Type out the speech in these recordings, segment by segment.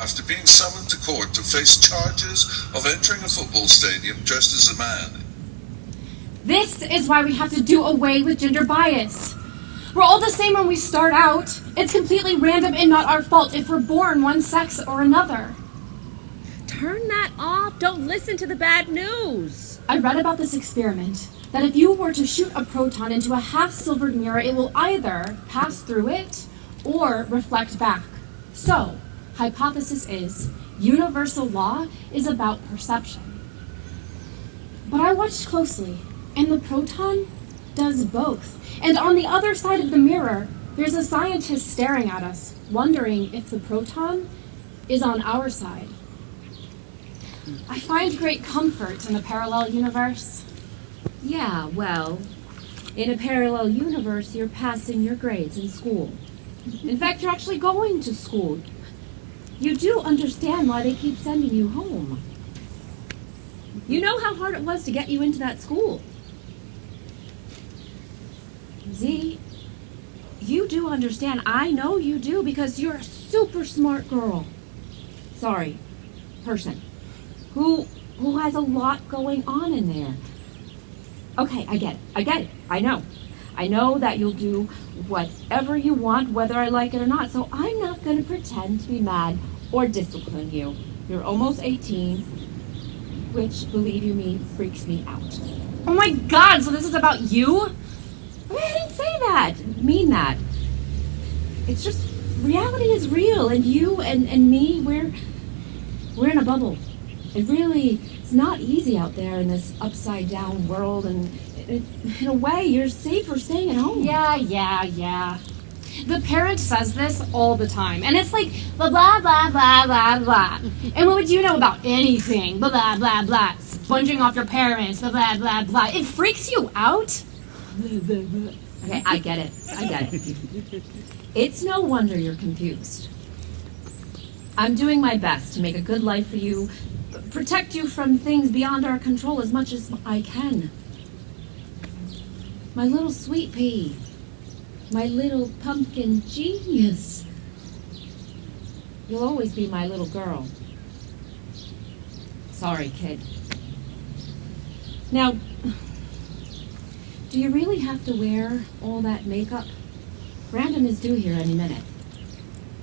after being summoned to court to face charges of entering a football stadium dressed as a man. This is why we have to do away with gender bias. We're all the same when we start out. It's completely random and not our fault if we're born one sex or another. Turn that off. Don't listen to the bad news. I read about this experiment, that if you were to shoot a proton into a half-silvered mirror, it will either pass through it or reflect back. So, hypothesis is, universal law is about perception. But I watched closely, and the proton does both. And on the other side of the mirror, there's a scientist staring at us, wondering if the proton is on our side. I find great comfort in a parallel universe. Yeah, well, in a parallel universe, you're passing your grades in school. In fact, you're actually going to school. You do understand why they keep sending you home. You know how hard it was to get you into that school. Z, you do understand. I know you do because you're a super smart girl. Sorry, person. Who has a lot going on in there. Okay, I get it. I know that you'll do whatever you want, whether I like it or not, so I'm not going to pretend to be mad or discipline you. You're almost 18, which, believe you me, freaks me out. Oh my God, so this is about you? I didn't say that, mean that. It's just, reality is real, and you and me, we're in a bubble. It really is not easy out there in this upside-down world, and in a way, you're safer staying at home. Yeah. The parent says this all the time, and it's like, blah, blah, blah, blah, blah, blah. And what would you know about anything? Blah, blah, blah, blah. Sponging off your parents, blah, blah, blah, blah. It freaks you out? Okay, I get it. It's no wonder you're confused. I'm doing my best to make a good life for you, protect you from things beyond our control as much as I can. My little sweet pea. My little pumpkin genius. You'll always be my little girl. Sorry, kid. Now, do you really have to wear all that makeup? Brandon is due here any minute.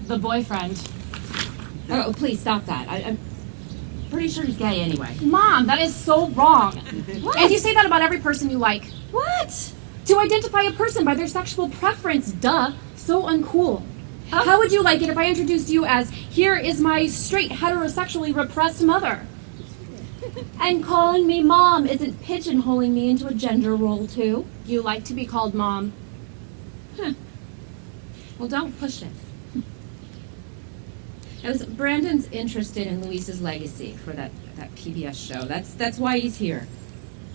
The boyfriend. Oh, please stop that. I'm pretty sure he's gay anyway. Mom, that is so wrong. What? And you say that about every person you like. What? To identify a person by their sexual preference, duh, so uncool. How would you like it if I introduced you as, here is my straight, heterosexually repressed mother? And calling me mom isn't pigeonholing me into a gender role, too. You like to be called mom. Well, don't push it. Brandon's interested in Luis's legacy for that PBS show. That's why he's here.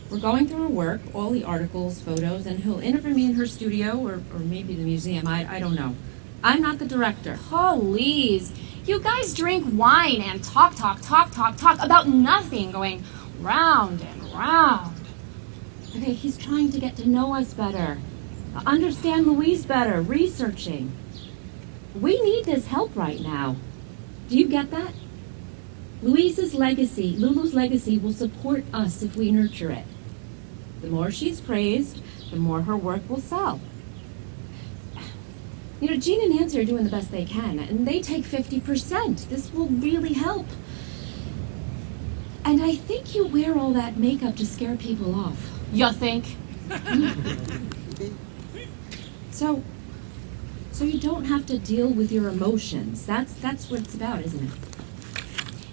We're going through her work, all the articles, photos, and he'll interview me in her studio or maybe the museum. I don't know. I'm not the director. Please. You guys drink wine and talk about nothing, going round and round. Okay, he's trying to get to know us better, understand Louise better, researching. We need this help right now. Do you get that? Louise's legacy, Lulu's legacy, will support us if we nurture it. The more she's praised, the more her work will sell. You know, Jean and Nancy are doing the best they can, and they take 50%. This will really help. And I think you wear all that makeup to scare people off. You think? So you don't have to deal with your emotions. That's what it's about, isn't it?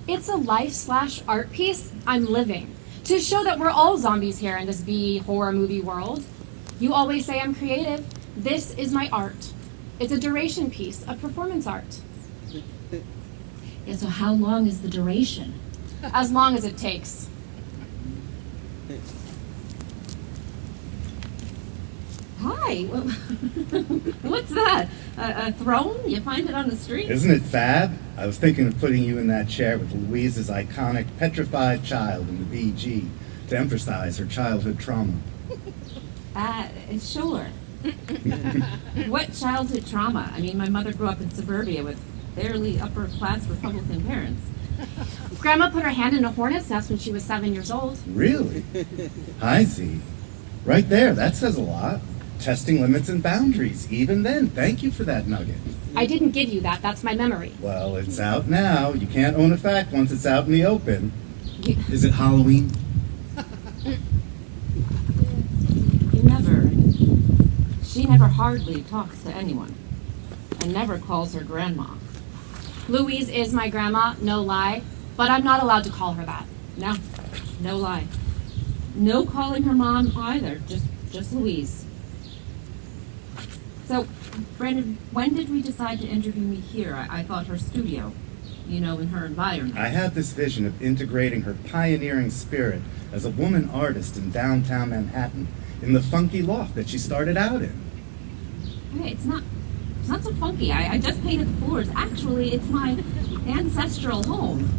It's a life/art piece I'm living to show that we're all zombies here in this horror movie world. You always say I'm creative. This is my art. It's a duration piece, a performance art. Yeah, so how long is the duration? As long as it takes. Hi. What's that? A throne? You find it on the street? Isn't it fab? I was thinking of putting you in that chair with Louise's iconic petrified child in the BG to emphasize her childhood trauma. Sure. What childhood trauma? I mean, my mother grew up in suburbia with fairly upper-class Republican parents. Grandma put her hand in a hornet's nest when she was 7 years old. Really? I see. Right there, that says a lot. Testing limits and boundaries, even then. Thank you for that nugget. I didn't give you that. That's my memory. Well, it's out now. You can't own a fact once it's out in the open. You, Is it Halloween? She never hardly talks to anyone, and never calls her grandma. Louise is my grandma, no lie, but I'm not allowed to call her that. No, no lie. No calling her mom either, just Louise. So, Brandon, when did we decide to interview me here? I thought her studio, in her environment. I had this vision of integrating her pioneering spirit as a woman artist in downtown Manhattan in the funky loft that she started out in. Hey, it's not so funky. I just painted the floors. Actually, it's my ancestral home.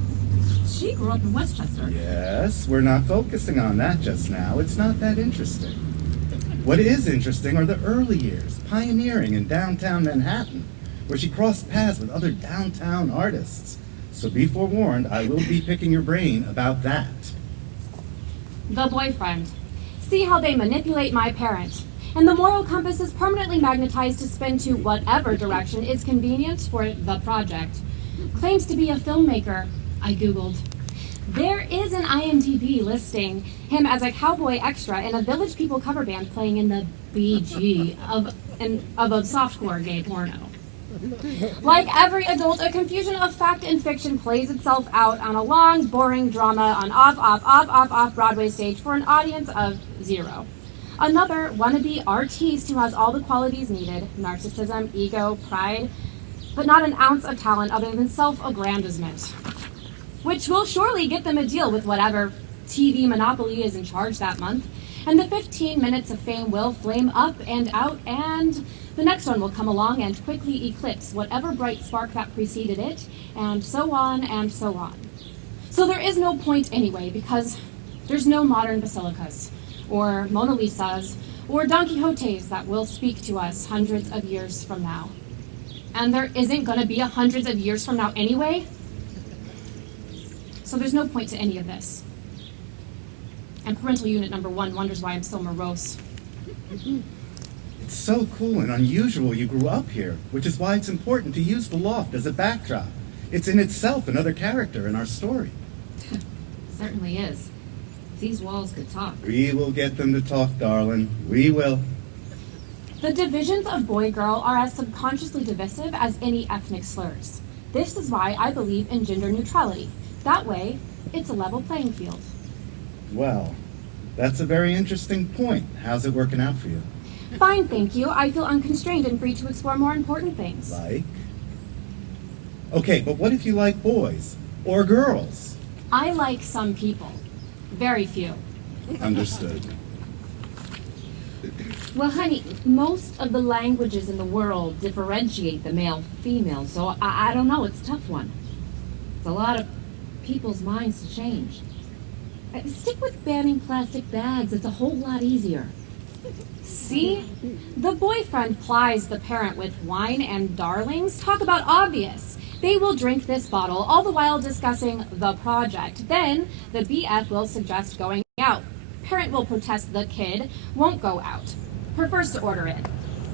She grew up in Westchester. Yes, we're not focusing on that just now. It's not that interesting. What is interesting are the early years, pioneering in downtown Manhattan, where she crossed paths with other downtown artists. So be forewarned, I will be picking your brain about that. The boyfriend. See how they manipulate my parent. And the moral compass is permanently magnetized to spin to whatever direction is convenient for the project. Claims to be a filmmaker. I Googled. There is an IMDb listing him as a cowboy extra in a Village People cover band playing in the BG of a softcore gay porno. Like every adult, a confusion of fact and fiction plays itself out on a long, boring drama on off Broadway stage for an audience of 0. Another wannabe artiste who has all the qualities needed, narcissism, ego, pride, but not an ounce of talent other than self-aggrandizement, which will surely get them a deal with whatever TV monopoly is in charge that month, and the 15 minutes of fame will flame up and out, and the next one will come along and quickly eclipse whatever bright spark that preceded it, and so on and so on. So there is no point anyway, because there's no modern basilicas, or Mona Lisas, or Don Quixotes that will speak to us hundreds of years from now. And there isn't going to be hundreds of years from now anyway. So there's no point to any of this. And parental unit number 1 wonders why I'm so morose. It's so cool and unusual you grew up here, which is why it's important to use the loft as a backdrop. It's in itself another character in our story. Certainly is. If these walls could talk. We will get them to talk, darling. We will. The divisions of boy-girl are as subconsciously divisive as any ethnic slurs. This is why I believe in gender neutrality. That way, it's a level playing field. Well, that's a very interesting point. How's it working out for you? Fine, thank you. I feel unconstrained and free to explore more important things. Like? Okay, but what if you like boys? Or girls? I like some people. Very few. Understood. Well, honey, most of the languages in the world differentiate the male-female, so I don't know, it's a tough one. It's a lot of people's minds to change. Stick with banning plastic bags, it's a whole lot easier. See? The boyfriend plies the parent with wine and darlings. Talk about obvious. They will drink this bottle, all the while discussing the project. Then, the BF will suggest going out. Parent will protest the kid won't go out. Prefers to order in.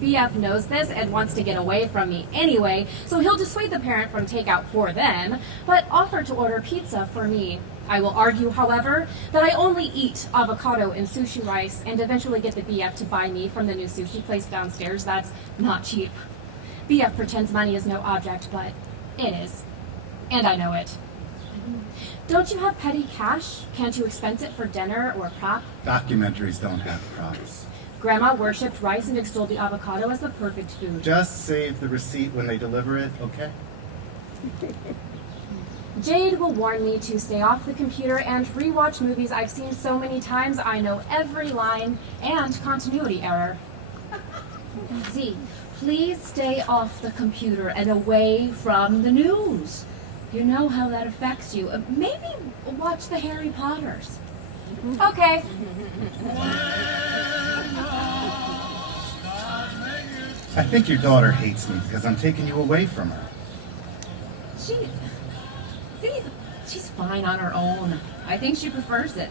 BF knows this and wants to get away from me anyway, so he'll dissuade the parent from takeout for them, but offer to order pizza for me. I will argue, however, that I only eat avocado and sushi rice and eventually get the BF to buy me from the new sushi place downstairs that's not cheap. BF pretends money is no object, but it is. And I know it. Don't you have petty cash? Can't you expense it for dinner or prop? Documentaries don't have props. Grandma worshipped rice and extolled the avocado as the perfect food. Just save the receipt when they deliver it, okay? Jade will warn me to stay off the computer and rewatch movies I've seen so many times I know every line and continuity error. Z, please stay off the computer and away from the news. You know how that affects you. Maybe watch the Harry Potters. Okay. I think your daughter hates me because I'm taking you away from her. She's fine on her own. I think she prefers it.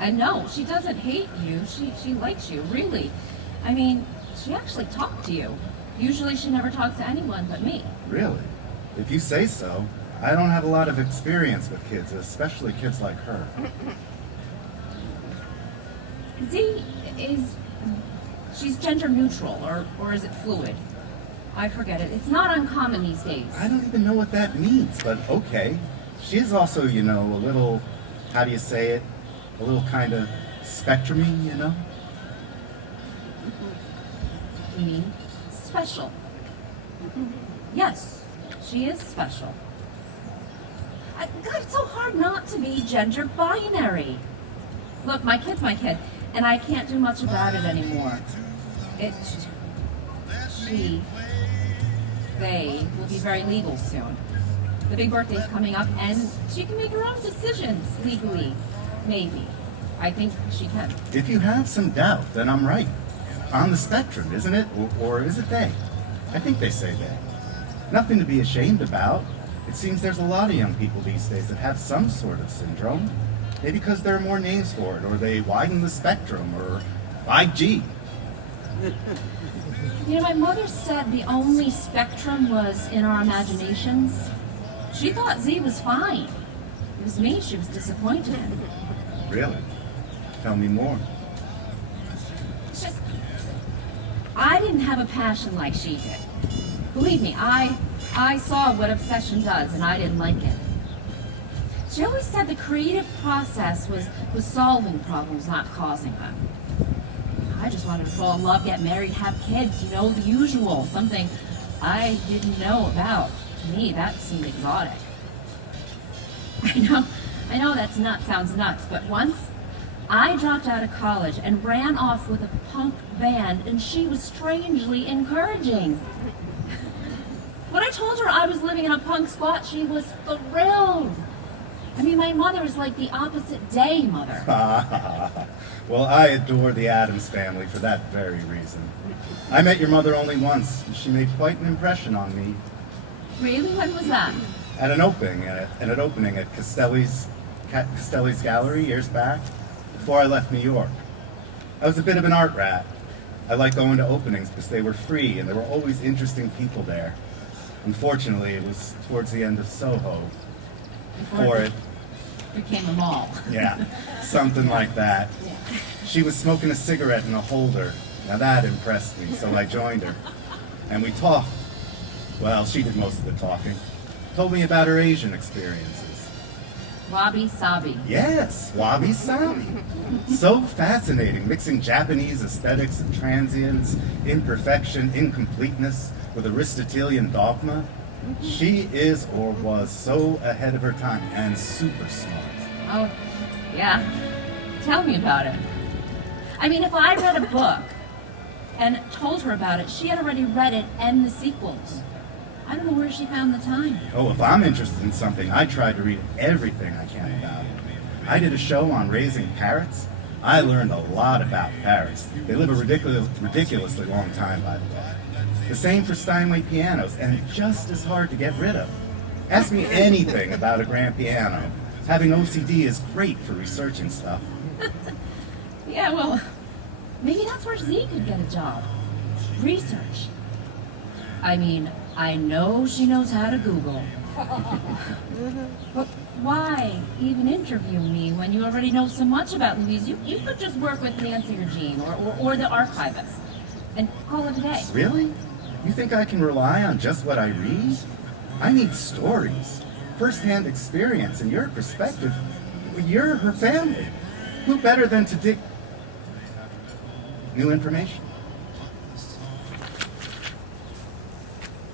And no, she doesn't hate you. She likes you, really. I mean, she actually talked to you. Usually she never talks to anyone but me. Really? If you say so. I don't have a lot of experience with kids, especially kids like her. She's gender neutral, or is it fluid? I forget it. It's not uncommon these days. I don't even know what that means, but okay. She is also, a little, how do you say it? A little kind of spectrum-y, You mean special? Yes, she is special. God, it's so hard not to be gender binary. Look, my kid's my kid, and I can't do much about it anymore. They will be very legal soon. The big birthday's coming up, and she can make her own decisions legally. Maybe. I think she can. If you have some doubt, then I'm right. On the spectrum, isn't it? Or is it they? I think they say they. Nothing to be ashamed about. It seems there's a lot of young people these days that have some sort of syndrome. Maybe because there are more names for it, or they widen the spectrum, or 5G. My mother said the only spectrum was in our imaginations. She thought Z was fine. It was me she was disappointed in. Really? Tell me more. It's just, I didn't have a passion like she did. Believe me, I saw what obsession does, and I didn't like it. She always said the creative process was solving problems, not causing them. I just wanted to fall in love, get married, have kids, the usual, something I didn't know about. To me, that seemed exotic. I know sounds nuts, but once I dropped out of college and ran off with a punk band, and she was strangely encouraging. When I told her I was living in a punk squat, she was thrilled. My mother is like the opposite day mother. Well, I adore the Addams family for that very reason. I met your mother only once, and she made quite an impression on me. Really? When was that? At an opening at Castelli's Gallery years back, before I left New York. I was a bit of an art rat. I liked going to openings because they were free and there were always interesting people there. Unfortunately, it was towards the end of Soho. Before it became a mall. Yeah, something like that. Yeah. She was smoking a cigarette in a holder. Now that impressed me, so I joined her. And we talked. Well, she did most of the talking. Told me about her Asian experiences. Wabi-sabi. Yes, wabi-sabi. So fascinating, mixing Japanese aesthetics and transience, imperfection, incompleteness, with Aristotelian dogma. She is or was so ahead of her time and super smart. Oh, yeah. Tell me about it. If I read a book and told her about it, she had already read it and the sequels. I don't know where she found the time. Oh, if I'm interested in something, I try to read everything I can about it. I did a show on raising parrots. I learned a lot about parrots. They live a ridiculously long time, by the way. The same for Steinway pianos, and just as hard to get rid of. Ask me anything about a grand piano. Having OCD is great for researching stuff. Yeah, well, maybe that's where Z could get a job. Research. I know she knows how to Google. But why even interview me when you already know so much about Louise? You could just work with Nancy or Jean or the archivist and call it a day. Really? You think I can rely on just what I read? I need stories, first-hand experience, and your perspective. You're her family. Who better than to dig new information?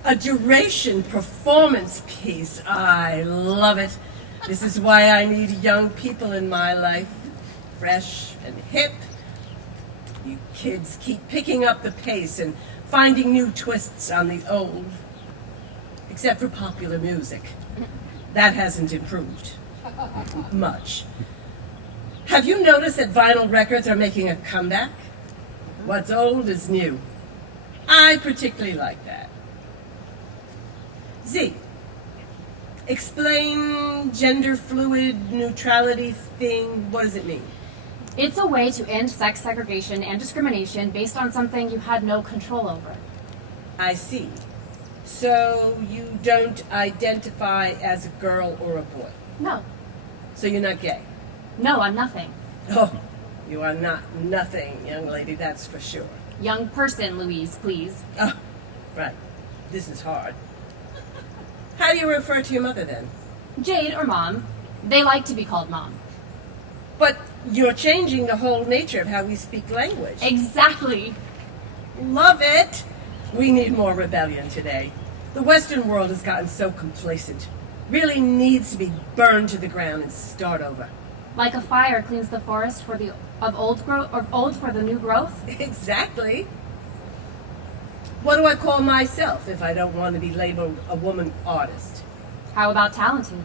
A duration performance piece. I love it. This is why I need young people in my life. Fresh and hip. You kids keep picking up the pace and finding new twists on the old. Except for popular music. That hasn't improved much. Have you noticed that vinyl records are making a comeback? What's old is new. I particularly like that. Z, Explain gender fluid neutrality thing. What does it mean? It's a way to end sex segregation and discrimination based on something you had no control over. I see. So you don't identify as a girl or a boy. No. So you're not gay. No, I'm nothing. Oh, you are not nothing, young lady, that's for sure. Young person, Louise, please. Oh, right. This is hard. How do you refer to your mother then? Jade or Mom. They like to be called Mom. But you're changing the whole nature of how we speak language. Exactly. Love it. We need more rebellion today. The Western world has gotten so complacent. Really needs to be burned to the ground and start over. Like a fire cleans the forest for the old for the new growth. Exactly. What do I call myself if I don't want to be labeled a woman artist? How about talented?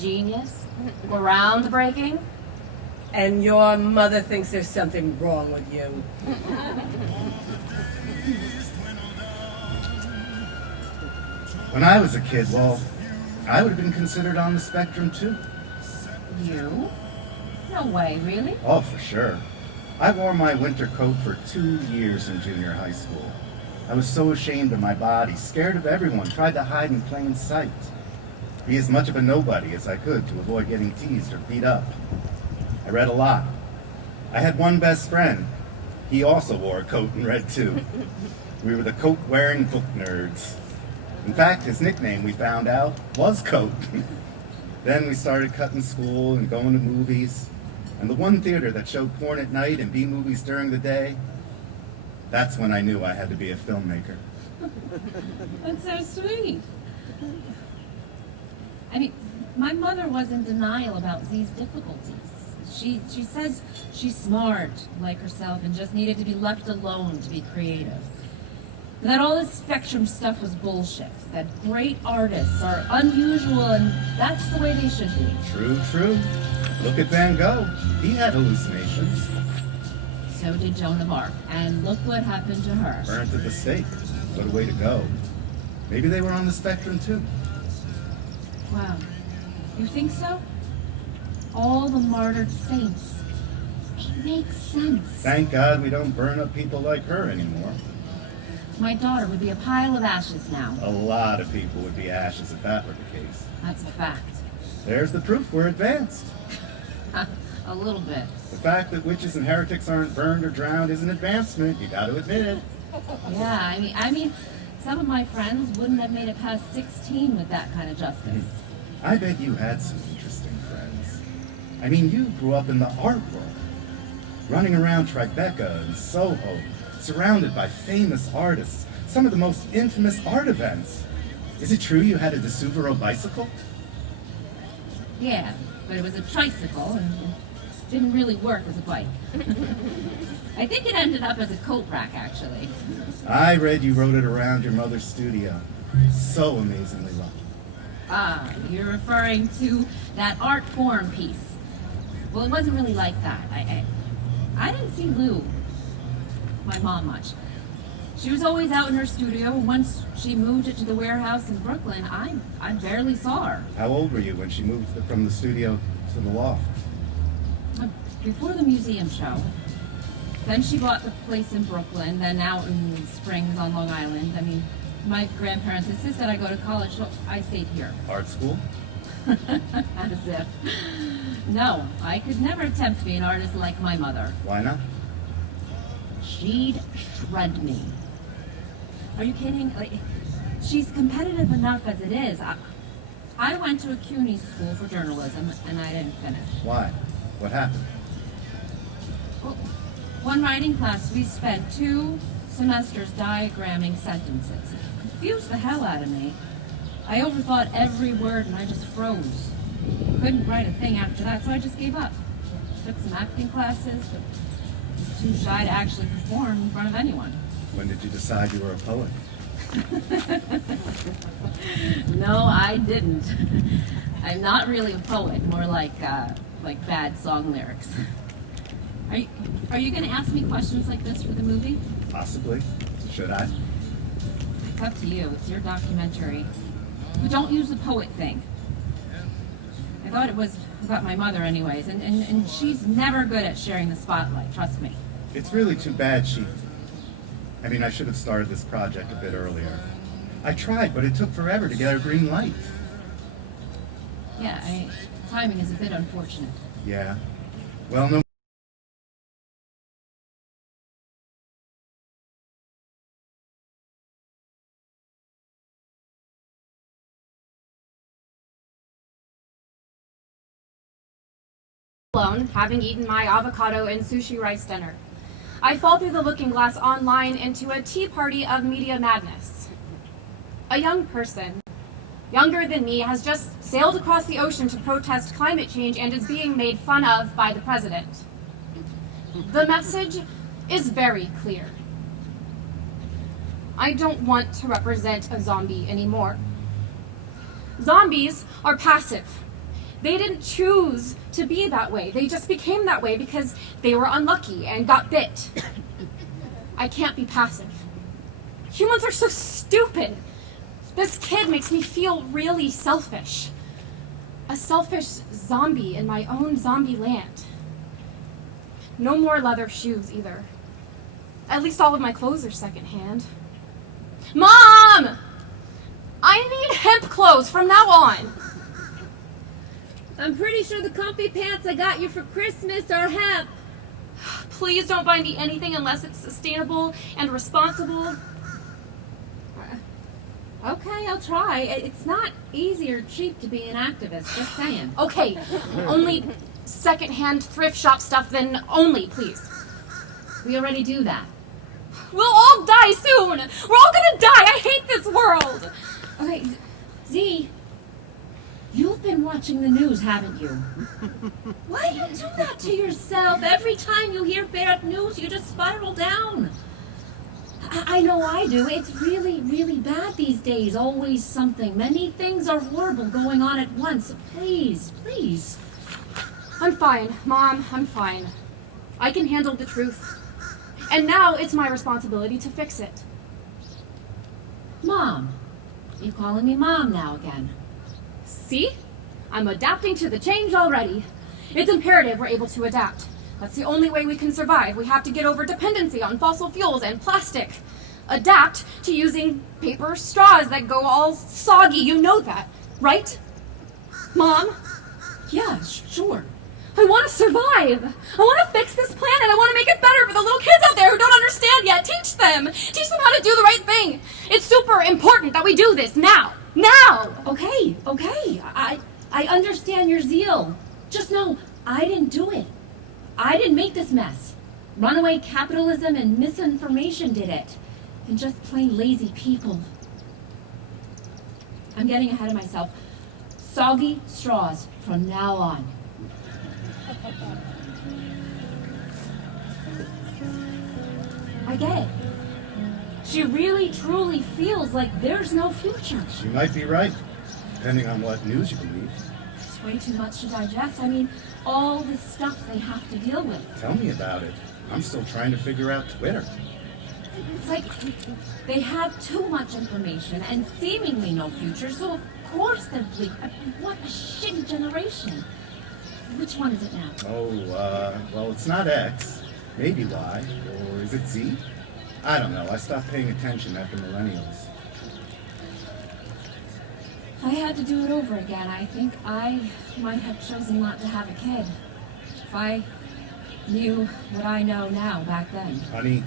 Genius? Groundbreaking? And your mother thinks there's something wrong with you. When I was a kid, well, I would have been considered on the spectrum too. You? No way, really? Oh, for sure. I wore my winter coat for 2 years in junior high school. I was so ashamed of my body, scared of everyone, tried to hide in plain sight. Be as much of a nobody as I could to avoid getting teased or beat up. I read a lot. I had one best friend. He also wore a coat and read too. We were the coat-wearing book nerds. In fact, his nickname, we found out, was Coat. Then we started cutting school and going to movies. And the one theater that showed porn at night and B-movies during the day, that's when I knew I had to be a filmmaker. That's so sweet. I mean, my mother was in denial about Z's difficulties. She says she's smart, like herself, and just needed to be left alone to be creative. That all this spectrum stuff was bullshit. That great artists are unusual, and that's the way they should be. True, true. Look at Van Gogh. He had hallucinations. So did Joan of Arc, and look what happened to her. Burned at the stake. What a way to go. Maybe they were on the spectrum too. Wow. You think so? All the martyred saints. It makes sense. Thank God we don't burn up people like her anymore. My daughter would be a pile of ashes now. A lot of people would be ashes if that were the case. That's a fact. There's the proof we're advanced. A little bit. The fact that witches and heretics aren't burned or drowned is an advancement, you gotta admit it. Yeah, I mean, some of my friends wouldn't have made it past 16 with that kind of justice. I bet you had some interesting friends. I mean, you grew up in the art world, running around Tribeca and Soho, surrounded by famous artists, some of the most infamous art events. Is it true you had a DeSuvero bicycle? Yeah, but it was a tricycle and it didn't really work as a bike. I think it ended up as a coat rack, actually. I read you rode it around your mother's studio. So amazingly lucky. Ah, you're referring to that art form piece. Well, it wasn't really like that. I didn't see Lou, my mom, much. She was always out in her studio, and once she moved it to the warehouse in Brooklyn, I barely saw her. How old were you when she moved from the studio to the loft? Before the museum show. Then she bought the place in Brooklyn, then out in Springs on Long Island. I mean, my grandparents insisted I go to college, so I stayed here. Art school? As if. No, I could never attempt to be an artist like my mother. Why not? She'd shred me. Are you kidding? Like, she's competitive enough as it is. I went to a CUNY school for journalism, and I didn't finish. Why? What happened? Well, one writing class, we spent 2 semesters diagramming sentences. It confused the hell out of me. I overthought every word, and I just froze. Couldn't write a thing after that, so I just gave up. Took some acting classes, but was too shy to actually perform in front of anyone. When did you decide you were a poet? No, I didn't. I'm not really a poet, more like bad song lyrics. Are you going to ask me questions like this for the movie? Possibly. Should I? It's up to you. It's your documentary. But don't use the poet thing. thought it was about my mother anyways, and she's never good at sharing the spotlight, trust me. It's really too bad I should have started this project a bit earlier. I tried, but it took forever to get our green light. Yeah, timing is a bit unfortunate. Yeah. Well, no. Alone, having eaten my avocado and sushi rice dinner, I fall through the looking glass online into a tea party of media madness. A young person, younger than me, has just sailed across the ocean to protest climate change and is being made fun of by the president. The message is very clear. I don't want to represent a zombie anymore. Zombies are passive. They didn't choose to be that way. They just became that way because they were unlucky and got bit. I can't be passive. Humans are so stupid. This kid makes me feel really selfish. A selfish zombie in my own zombie land. No more leather shoes either. At least all of my clothes are secondhand. Mom! I need hemp clothes from now on. I'm pretty sure the comfy pants I got you for Christmas are hemp. Please don't buy me anything unless it's sustainable and responsible. Okay, I'll try. It's not easy or cheap to be an activist, just saying. Okay, only secondhand thrift shop stuff then only, please. We already do that. We'll all die soon! We're all gonna die! I hate this world! Okay, Z, you've been watching the news, haven't you? Why do you do that to yourself? Every time you hear bad news, you just spiral down. I know I do. It's really, really bad these days. Always something. Many things are horrible going on at once. Please, please. I'm fine, Mom, I'm fine. I can handle the truth. And now it's my responsibility to fix it. Mom. You're calling me Mom now again. See? I'm adapting to the change already. It's imperative we're able to adapt. That's the only way we can survive. We have to get over dependency on fossil fuels and plastic. Adapt to using paper straws that go all soggy. You know that, right? Mom? Yeah, sure. I want to survive. I want to fix this planet. I want to make it better for the little kids out there who don't understand yet. Teach them. Teach them how to do the right thing. It's super important that we do this now. Now! Okay. I understand your zeal. Just know, I didn't do it. I didn't make this mess. Runaway capitalism and misinformation did it. And just plain lazy people. I'm getting ahead of myself. Soggy straws from now on. I get it. She really, truly feels like there's no future. She might be right, depending on what news you believe. It's way too much to digest. I mean, all this stuff they have to deal with. Tell me about it. I'm still trying to figure out Twitter. It's like they have too much information and seemingly no future, so of course they're bleak. What a shitty generation. Which one is it now? Well, it's not X. Maybe Y. Or is it Z? I don't know. I stopped paying attention after millennials. If I had to do it over again, I think I might have chosen not to have a kid. If I knew what I know now back then. Honey,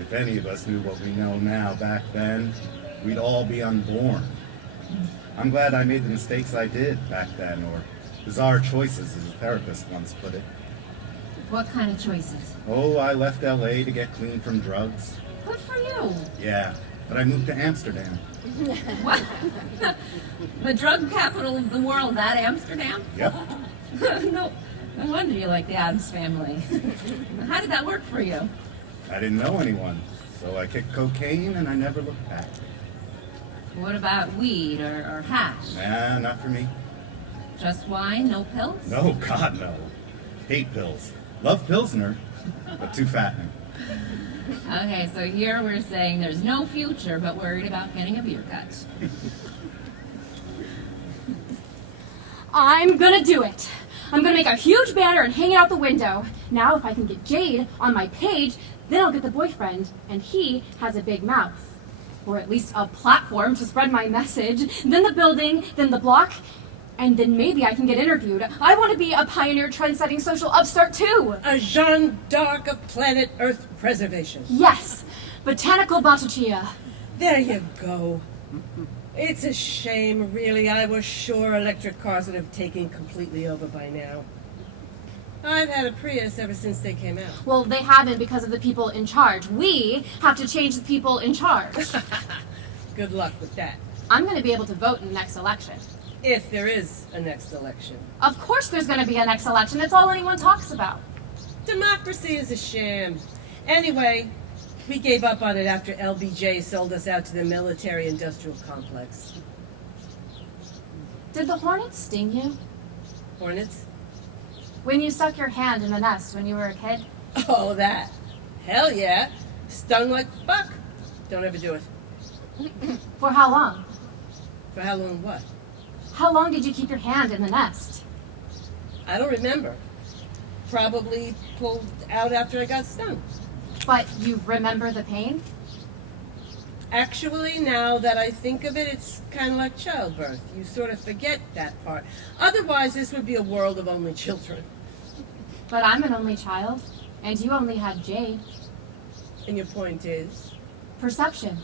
if any of us knew what we know now back then, we'd all be unborn. I'm glad I made the mistakes I did back then, or bizarre choices, as a therapist once put it. What kind of choices? Oh, I left LA to get clean from drugs. Good for you. Yeah, but I moved to Amsterdam. What? The drug capital of the world, that Amsterdam? Yep. No wonder you like the Addams Family. How did that work for you? I didn't know anyone, so I kicked cocaine and I never looked back. What about weed or hash? Nah, not for me. Just wine, no pills? No, God, no. Hate pills. Love Pilsner, but too fattening. Okay, so here we're saying there's no future, but worried about getting a beer gut. I'm gonna do it. I'm gonna make a huge banner and hang it out the window. Now, if I can get Jade on my page, then I'll get the boyfriend, and he has a big mouth. Or at least a platform to spread my message. Then the building, then the block, and then maybe I can get interviewed. I want to be a pioneer, trend-setting social upstart too. A Jeanne d'Arc of planet Earth preservation. Yes, botanical botachia. There you go. It's a shame, really. I was sure electric cars would have taken completely over by now. I've had a Prius ever since they came out. Well, they haven't because of the people in charge. We have to change the people in charge. Good luck with that. I'm going to be able to vote in the next election. If there is a next election. Of course there's going to be a next election. That's all anyone talks about. Democracy is a sham. Anyway, we gave up on it after LBJ sold us out to the military-industrial complex. Did the hornets sting you? Hornets? When you stuck your hand in the nest when you were a kid? Oh, that. Hell yeah. Stung like fuck. Don't ever do it. For how long? For how long what? How long did you keep your hand in the nest? I don't remember. Probably pulled out after I got stung. But you remember the pain? Actually, now that I think of it, it's kind of like childbirth. You sort of forget that part. Otherwise, this would be a world of only children. But I'm an only child, and you only had Jade. And your point is? Perception.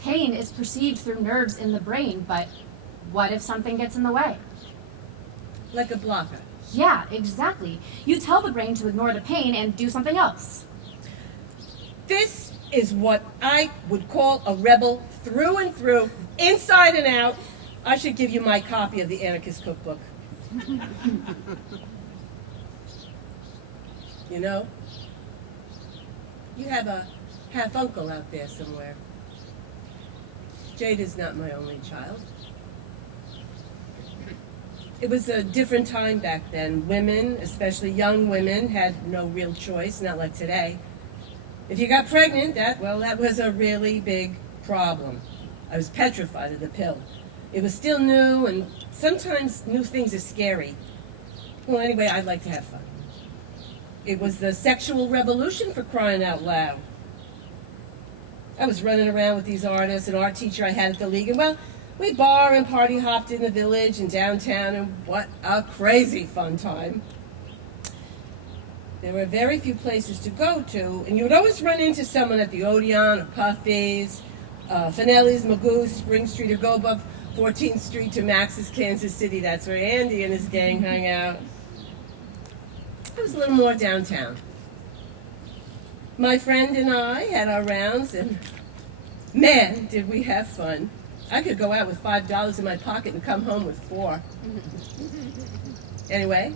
Pain is perceived through nerves in the brain, but what if something gets in the way? Like a blocker. Yeah, exactly. You tell the brain to ignore the pain and do something else. This is what I would call a rebel through and through, inside and out. I should give you my copy of the Anarchist Cookbook. You know, you have a half-uncle out there somewhere. Jade is not my only child. It was a different time back then. Women, especially young women, had no real choice, not like today. If you got pregnant, that was a really big problem. I was petrified of the pill. It was still new, and sometimes new things are scary. Well, anyway, I'd like to have fun. It was the sexual revolution, for crying out loud. I was running around with these artists, an art teacher I had at the league, and well, we bar and party hopped in the village and downtown, and what a crazy fun time. There were very few places to go to, and you would always run into someone at the Odeon or Puffy's, Finelli's, Magoo's, Spring Street, or go above 14th Street to Max's, Kansas City. That's where Andy and his gang hung out. It was a little more downtown. My friend and I had our rounds, and man, did we have fun. I could go out with $5 in my pocket and come home with $4. Anyway,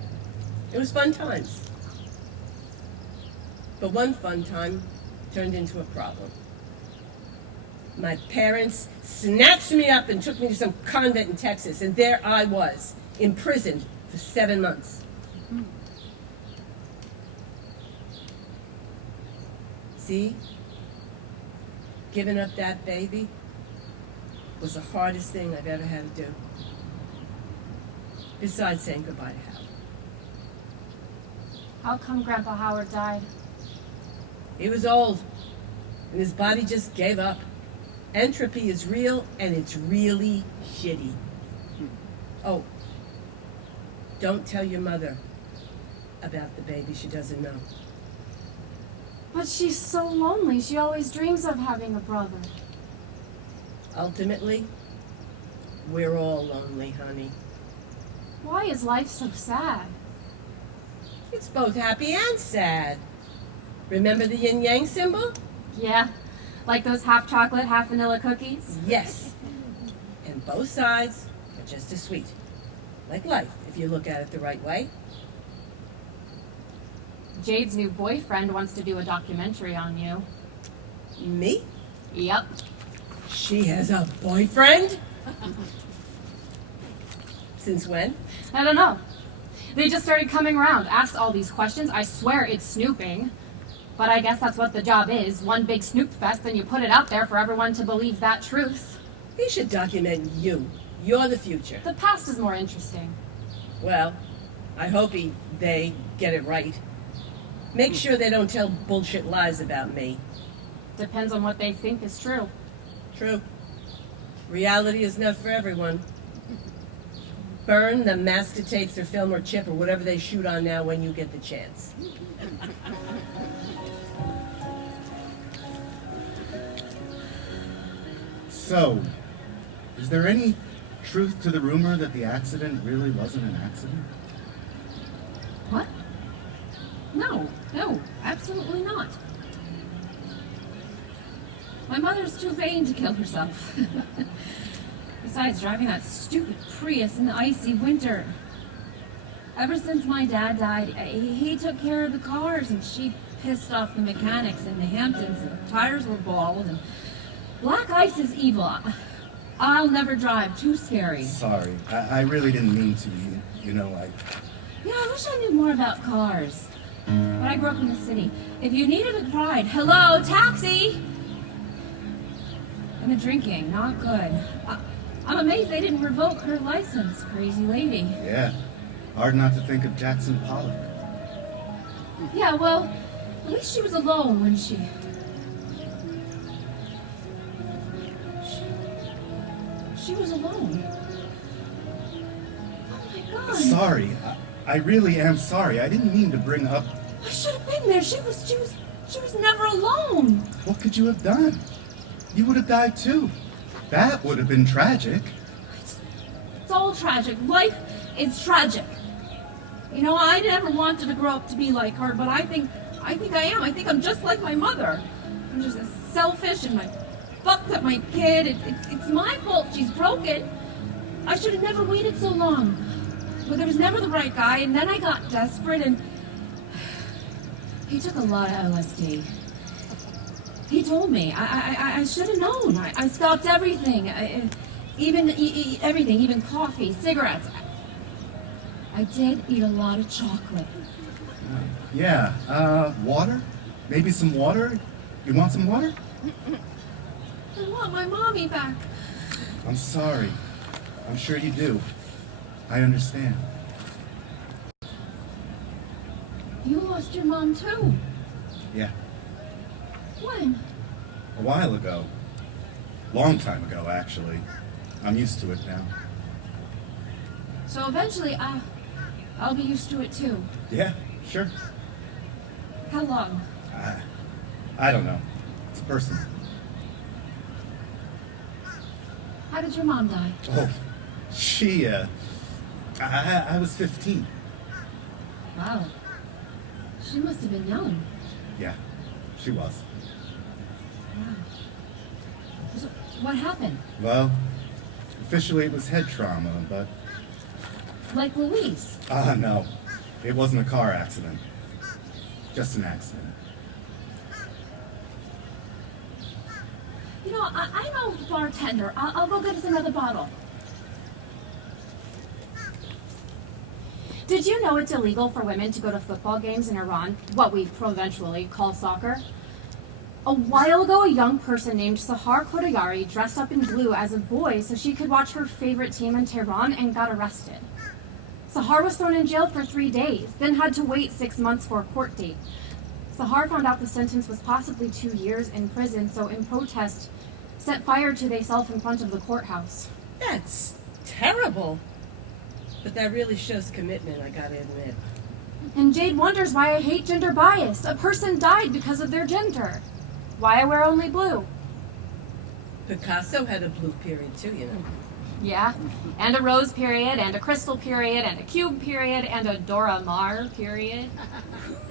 it was fun times. But one fun time turned into a problem. My parents snatched me up and took me to some convent in Texas, and there I was, imprisoned for 7 months. See? Giving up that baby was the hardest thing I've ever had to do. Besides saying goodbye to Hal. How come Grandpa Howard died? He was old, and his body just gave up. Entropy is real, and it's really shitty. Oh, don't tell your mother about the baby. She doesn't know. But she's so lonely. She always dreams of having a brother. Ultimately, we're all lonely, honey. Why is life so sad? It's both happy and sad. Remember the yin-yang symbol? Yeah, like those half chocolate, half vanilla cookies? Yes. And both sides are just as sweet. Like life, if you look at it the right way. Jade's new boyfriend wants to do a documentary on you. Me? Yep. She has a boyfriend? Since when? I don't know. They just started coming around, asked all these questions. I swear it's snooping. But I guess that's what the job is. One big snoop fest, and you put it out there for everyone to believe that truth. He should document you. You're the future. The past is more interesting. Well, I hope they get it right. Make sure they don't tell bullshit lies about me. Depends on what they think is true. True. Reality is not for everyone. Burn the master tapes or film or chip or whatever they shoot on now when you get the chance. So, is there any truth to the rumor that the accident really wasn't an accident? What? No, absolutely not. My mother's too vain to kill herself. Besides, driving that stupid Prius in the icy winter. Ever since my dad died, he took care of the cars, and she pissed off the mechanics in the Hamptons, and the tires were bald, and black ice is evil. I'll never drive. Too scary. Sorry, I really didn't mean to. Yeah, I wish I knew more about cars. But I grew up in the city. If you needed a ride, hello, taxi! And the drinking, not good. I'm amazed they didn't revoke her license, crazy lady. Yeah, hard not to think of Jackson Pollock. Yeah, well, at least she was alone when she was alone. Oh my God. Sorry, I really am sorry. I didn't mean to bring up... I should have been there. She was never alone. What could you have done? You would have died too. That would have been tragic. It's all tragic. Life is tragic. I never wanted to grow up to be like her, but I think I am. I think I'm just like my mother. I'm just as selfish, and I fucked up my kid. It's my fault she's broken. I should have never waited so long. But there was never the right guy, and then I got desperate, and he took a lot of LSD. He told me. I should have known. I stopped everything. Even everything, even coffee, cigarettes. I did eat a lot of chocolate. Yeah, water? Maybe some water? You want some water? I want my mommy back. I'm sorry. I'm sure you do. I understand. You lost your mom too. Yeah, When? a while ago. Long time ago, actually. I'm used to it now. So eventually, I'll be used to it too. Yeah, sure. How long? I don't know. It's personal. How did your mom die? Oh, she, I was 15. Wow. She must have been young. Yeah, she was. Wow. So, what happened? Well, officially it was head trauma, but... Like Louise? No. It wasn't a car accident. Just an accident. I know the bartender. I'll go get us another bottle. Did you know it's illegal for women to go to football games in Iran, what we provincially call soccer? A while ago, a young person named Sahar Khodaari dressed up in blue as a boy so she could watch her favorite team in Tehran and got arrested. Sahar was thrown in jail for 3 days, then had to wait 6 months for a court date. Sahar found out the sentence was possibly 2 years in prison, so in protest, set fire to theyself in front of the courthouse. That's terrible. But that really shows commitment, I gotta admit. And Jade wonders why I hate gender bias. A person died because of their gender. Why I wear only blue. Picasso had a blue period too, Yeah, and a rose period, and a crystal period, and a cube period, and a Dora Maar period.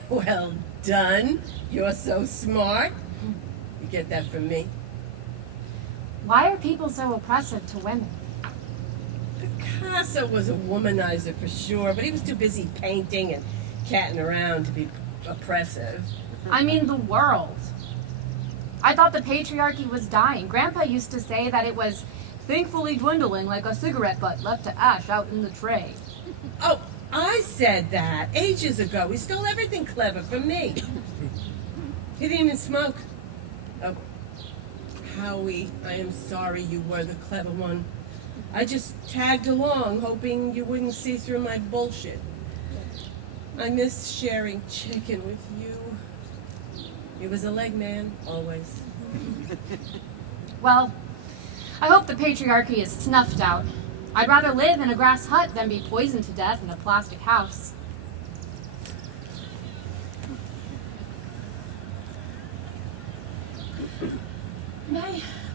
Well done. You're so smart. You get that from me. Why are people so oppressive to women? Picasso was a womanizer for sure, but he was too busy painting and catting around to be oppressive. I mean the world. I thought the patriarchy was dying. Grandpa used to say that it was thankfully dwindling like a cigarette butt left to ash out in the tray. Oh, I said that ages ago. He stole everything clever from me. He didn't even smoke. Oh, Howie, I am sorry you were the clever one. I just tagged along, hoping you wouldn't see through my bullshit. I miss sharing chicken with you. He was a leg man, always. Well, I hope the patriarchy is snuffed out. I'd rather live in a grass hut than be poisoned to death in a plastic house.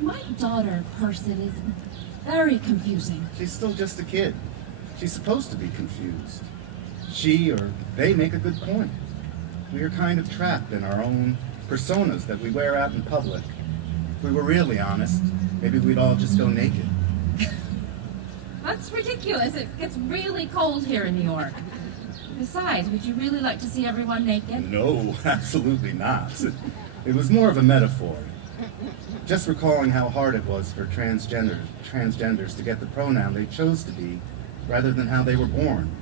My daughter person is very confusing. She's still just a kid. She's supposed to be confused. She or they make a good point. We are kind of trapped in our own personas that we wear out in public. If we were really honest, maybe we'd all just go naked. That's ridiculous. It gets really cold here in New York. Besides, would you really like to see everyone naked? No, absolutely not. It was more of a metaphor. Just recalling how hard it was for transgenders to get the pronoun they chose to be rather than how they were born.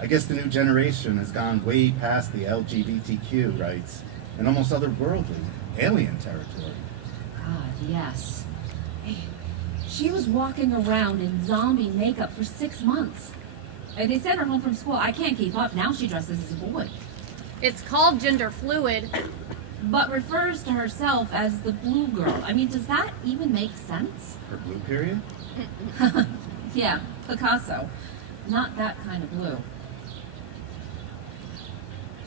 I guess the new generation has gone way past the LGBTQ rights and almost otherworldly, alien territory. God, yes. Hey, she was walking around in zombie makeup for 6 months. They sent her home from school. I can't keep up. Now she dresses as a boy. It's called gender fluid. But refers to herself as the blue girl. I mean, does that even make sense? Her blue period? Yeah, Picasso. Not that kind of blue.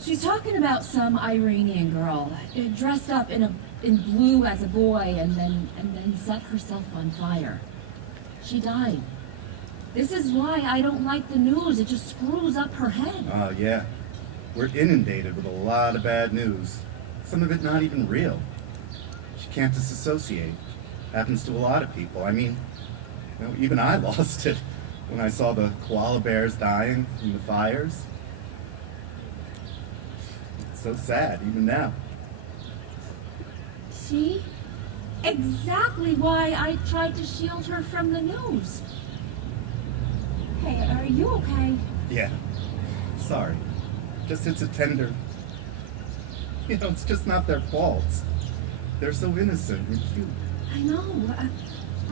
She's talking about some Iranian girl dressed up in blue as a boy and then set herself on fire. She died. This is why I don't like the news. It just screws up her head. Yeah. We're inundated with a lot of bad news. Some of it not even real. She can't disassociate. Happens to a lot of people. I mean, even I lost it when I saw the koala bears dying in the fires. It's so sad, even now. See? Exactly why I tried to shield her from the news. Hey, are you okay? Yeah. Sorry. Just it's a tender... it's just not their faults. They're so innocent and cute. I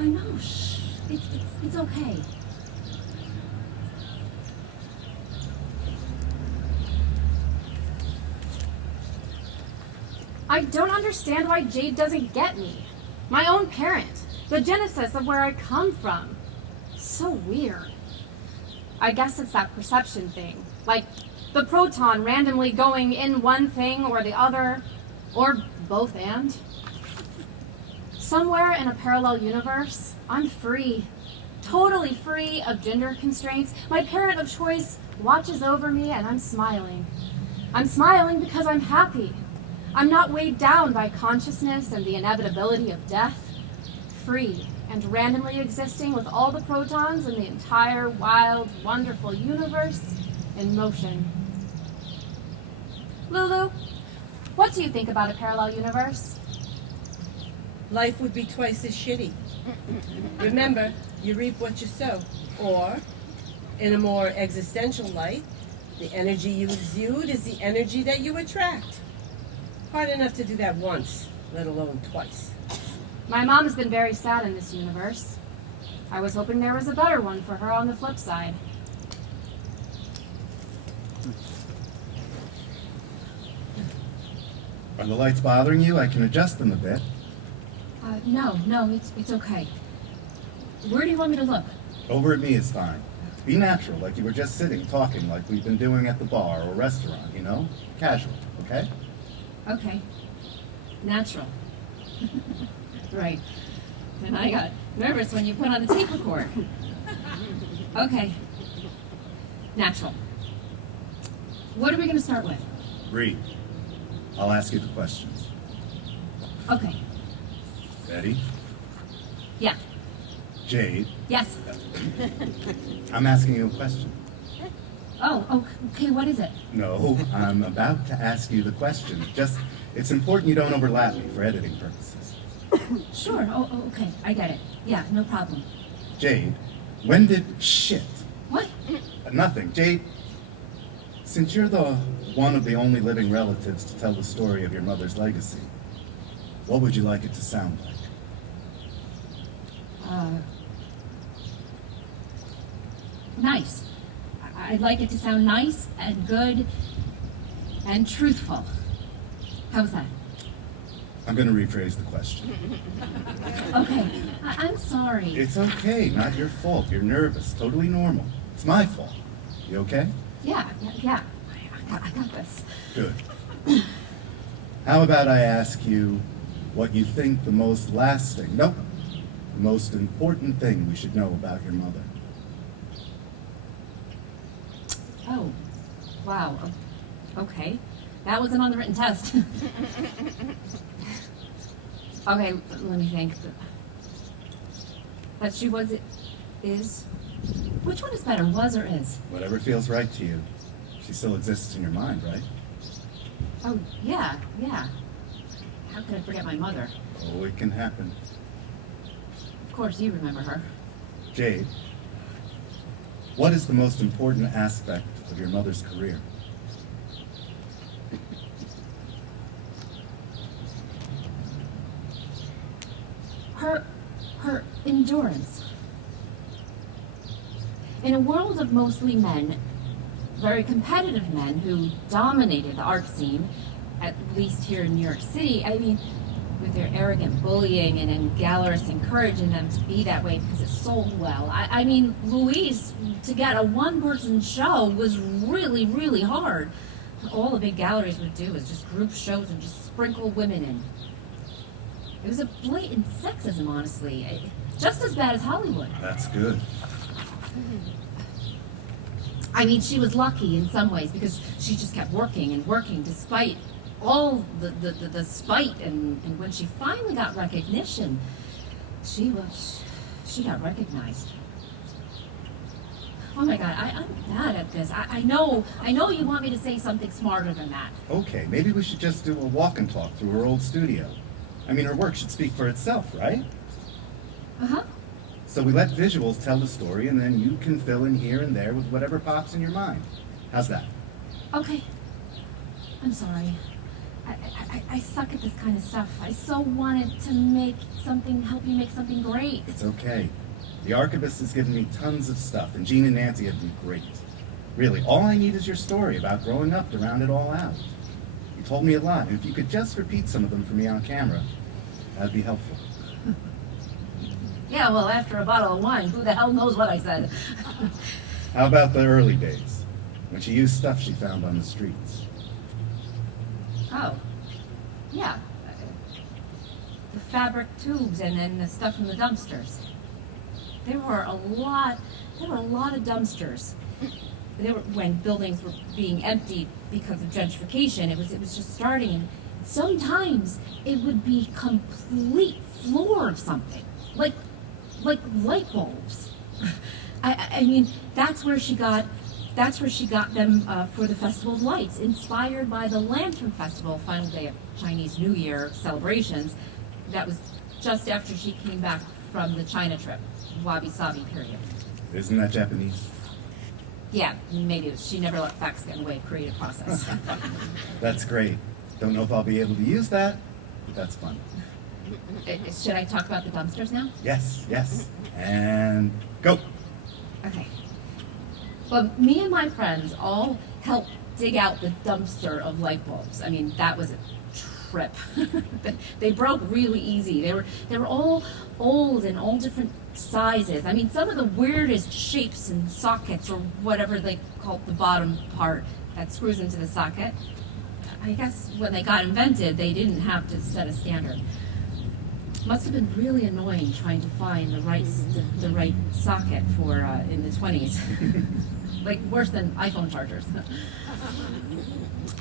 know. Shh. It's okay. I don't understand why Jade doesn't get me. My own parent. The genesis of where I come from. So weird. I guess it's that perception thing. Like the proton randomly going in one thing or the other, or both and. Somewhere in a parallel universe, I'm free. Totally free of gender constraints. My parent of choice watches over me and I'm smiling. I'm smiling because I'm happy. I'm not weighed down by consciousness and the inevitability of death. Free and randomly existing with all the protons in the entire wild, wonderful universe in motion. Lulu, what do you think about a parallel universe? Life would be twice as shitty. Remember, you reap what you sow. Or, in a more existential light, the energy you exude is the energy that you attract. Hard enough to do that once, let alone twice. My mom has been very sad in this universe. I was hoping there was a better one for her on the flip side. Are the lights bothering you? I can adjust them a bit. No, it's okay. Where do you want me to look? Over at me is fine. Be natural, like you were just sitting, talking like we've been doing at the bar or restaurant, Casual, okay? Okay. Natural. Right. And I got nervous when you put on the tape record. Okay. Natural. What are we going to start with? Bree, I'll ask you the questions. Okay. Ready? Yeah. Jade, Yes. I'm asking you a question. Oh, okay, what is it? No, I'm about to ask you the question. It's important you don't overlap me for editing purposes. Sure. Oh, okay. I get it. Yeah, no problem. Jade, when did shit? What? Nothing. Jade, since you're the one of the only living relatives to tell the story of your mother's legacy, what would you like it to sound like? Nice. I'd like it to sound nice and good and truthful. How's that? I'm going to rephrase the question. Okay, I'm sorry. It's okay, not your fault. You're nervous, totally normal. It's my fault. You okay? Yeah. I got this. Good. How about I ask you what you think the most lasting, the most important thing we should know about your mother? Oh, wow. Okay. That wasn't on the written test. Okay, let me think. That she is? Which one is better, was or is? Whatever feels right to you. She still exists in your mind, right? Oh, yeah. How could I forget my mother? Oh, it can happen. Of course, you remember her. Jade, what is the most important aspect of your mother's career? Her endurance. In a world of mostly men, very competitive men who dominated the art scene, at least here in New York City, I mean, with their arrogant bullying and Gallerists encouraging them to be that way because it sold well. I mean, Louise, to get a one-person show was really, really hard. All the big galleries would do was just group shows and just sprinkle women in. It was a blatant sexism, honestly. Just as bad as Hollywood. That's good. I mean, she was lucky in some ways because she just kept working and working despite all the spite. And when she finally got recognition, she got recognized. Oh my God, I'm bad at this. I know you want me to say something smarter than that. Okay, maybe we should just do a walk and talk through her old studio. I mean, her work should speak for itself, right? Uh-huh. So we let visuals tell the story, and then you can fill in here and there with whatever pops in your mind. How's that? Okay. I'm sorry. I suck at this kind of stuff. I so wanted to help you make something great. It's okay. The archivist has given me tons of stuff, and Jean and Nancy have been great. Really, all I need is your story about growing up to round it all out. You told me a lot, and if you could just repeat some of them for me on camera, that'd be helpful. Yeah, well, after a bottle of wine, who the hell knows what I said? How about the early days, when she used stuff she found on the streets? Oh, yeah. The fabric tubes and then the stuff from the dumpsters. There were a lot of dumpsters. When buildings were being emptied because of gentrification, it was just starting, and sometimes it would be complete floor of something, like light bulbs. I mean, that's where she got them for the Festival of Lights, inspired by the Lantern Festival, final day of Chinese New Year celebrations. That was just after she came back from the China trip, wabi-sabi period. Isn't that Japanese? Yeah, maybe she never let facts get in the way of creative process. That's great. Don't know if I'll be able to use that, but that's fun. Should I talk about the dumpsters now? Yes. And go. Okay. Well, me and my friends all helped dig out the dumpster of light bulbs. I mean, that was a trip. They broke really easy. They were all old and all different sizes. I mean, some of the weirdest shapes and sockets, or whatever they call the bottom part that screws into the socket. I guess when they got invented, they didn't have to set a standard. Must have been really annoying trying to find the right socket for in the 20s. Like worse than iPhone chargers.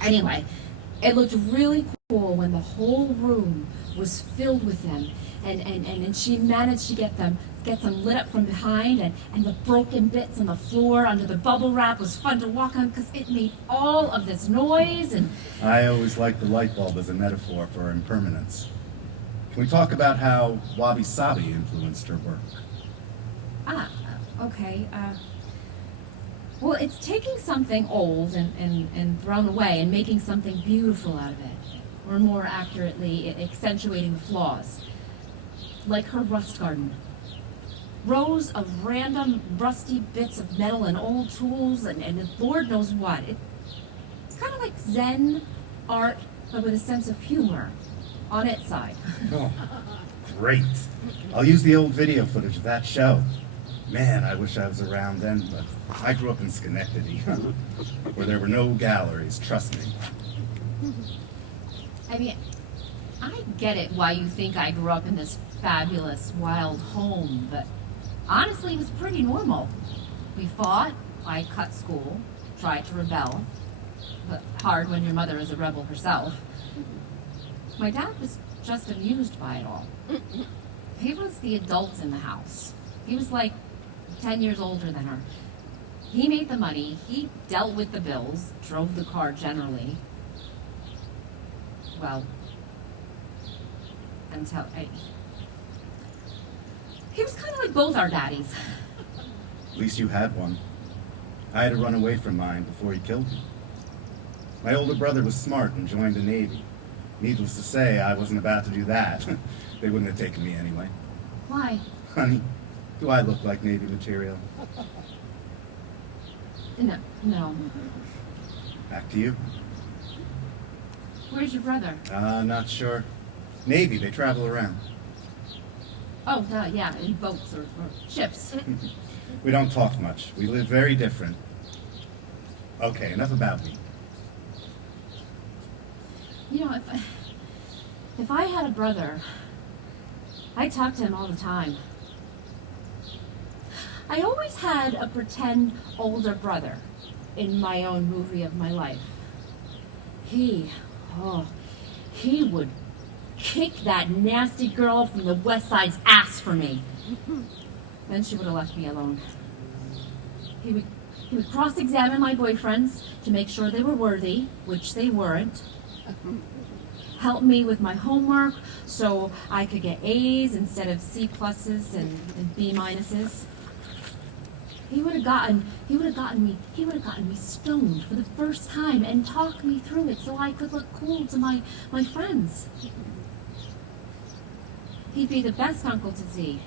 Anyway, it looked really cool when the whole room was filled with them, and she managed to get them lit up from behind, and the broken bits on the floor under the bubble wrap was fun to walk on because it made all of this noise. And I always liked the light bulb as a metaphor for impermanence. Can we talk about how wabi-sabi influenced her work? Okay. Well, it's taking something old and thrown away and making something beautiful out of it. Or more accurately, accentuating the flaws. Like her rust garden. rows of random rusty bits of metal and old tools and Lord knows what. It's kind of like Zen art, but with a sense of humor on its side. Oh, great. I'll use the old video footage of that show. Man, I wish I was around then, but I grew up in Schenectady, where there were no galleries, trust me. I mean, I get it why you think I grew up in this fabulous, wild home, but honestly, it was pretty normal. We fought, I cut school, tried to rebel, but hard when your mother is a rebel herself. My dad was just amused by it all. He was the adult in the house. He was like 10 years older than her. He made the money, he dealt with the bills, drove the car generally. Well, until he was kind of like both our daddies. At least you had one. I had to run away from mine before he killed me. My older brother was smart and joined the Navy. Needless to say, I wasn't about to do that. They wouldn't have taken me anyway. Why? Honey, do I look like Navy material? No. Back to you. Where's your brother? Not sure. Navy, they travel around. Oh, yeah, in boats or ships. We don't talk much. We live very different. Okay, enough about me. You know, if I had a brother, I'd talk to him all the time. I always had a pretend older brother in my own movie of my life. He would kick that nasty girl from the West Side's ass for me. Then she would have left me alone. He would cross-examine my boyfriends to make sure they were worthy, which they weren't. Help me with my homework so I could get A's instead of C pluses and B minuses. He would have gotten me stoned for the first time and talk me through it so I could look cool to my friends. He'd be the best uncle to Z.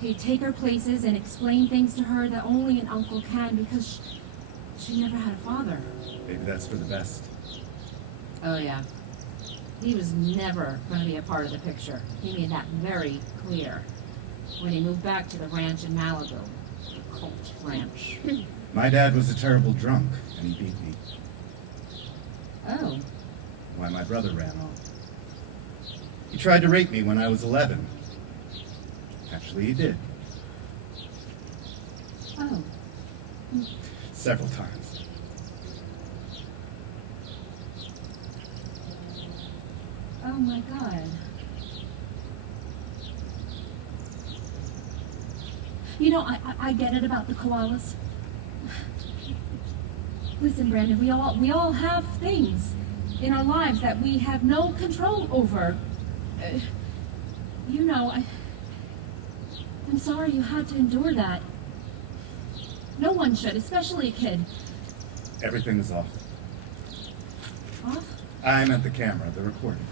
He'd take her places and explain things to her that only an uncle can because she never had a father. Maybe that's for the best. Oh yeah. He was never going to be a part of the picture. He made that very clear when he moved back to the ranch in Malibu. The Colt Ranch. My dad was a terrible drunk, and he beat me. Oh. Why my brother ran off. He tried to rape me when I was 11. Actually, he did. Oh. Several times. Oh my God. You know, I get it about the koalas. Listen, Brandon, we all have things in our lives that we have no control over. You know, I'm sorry you had to endure that. No one should, especially a kid. Everything is off. Off? I'm at the camera, the recording.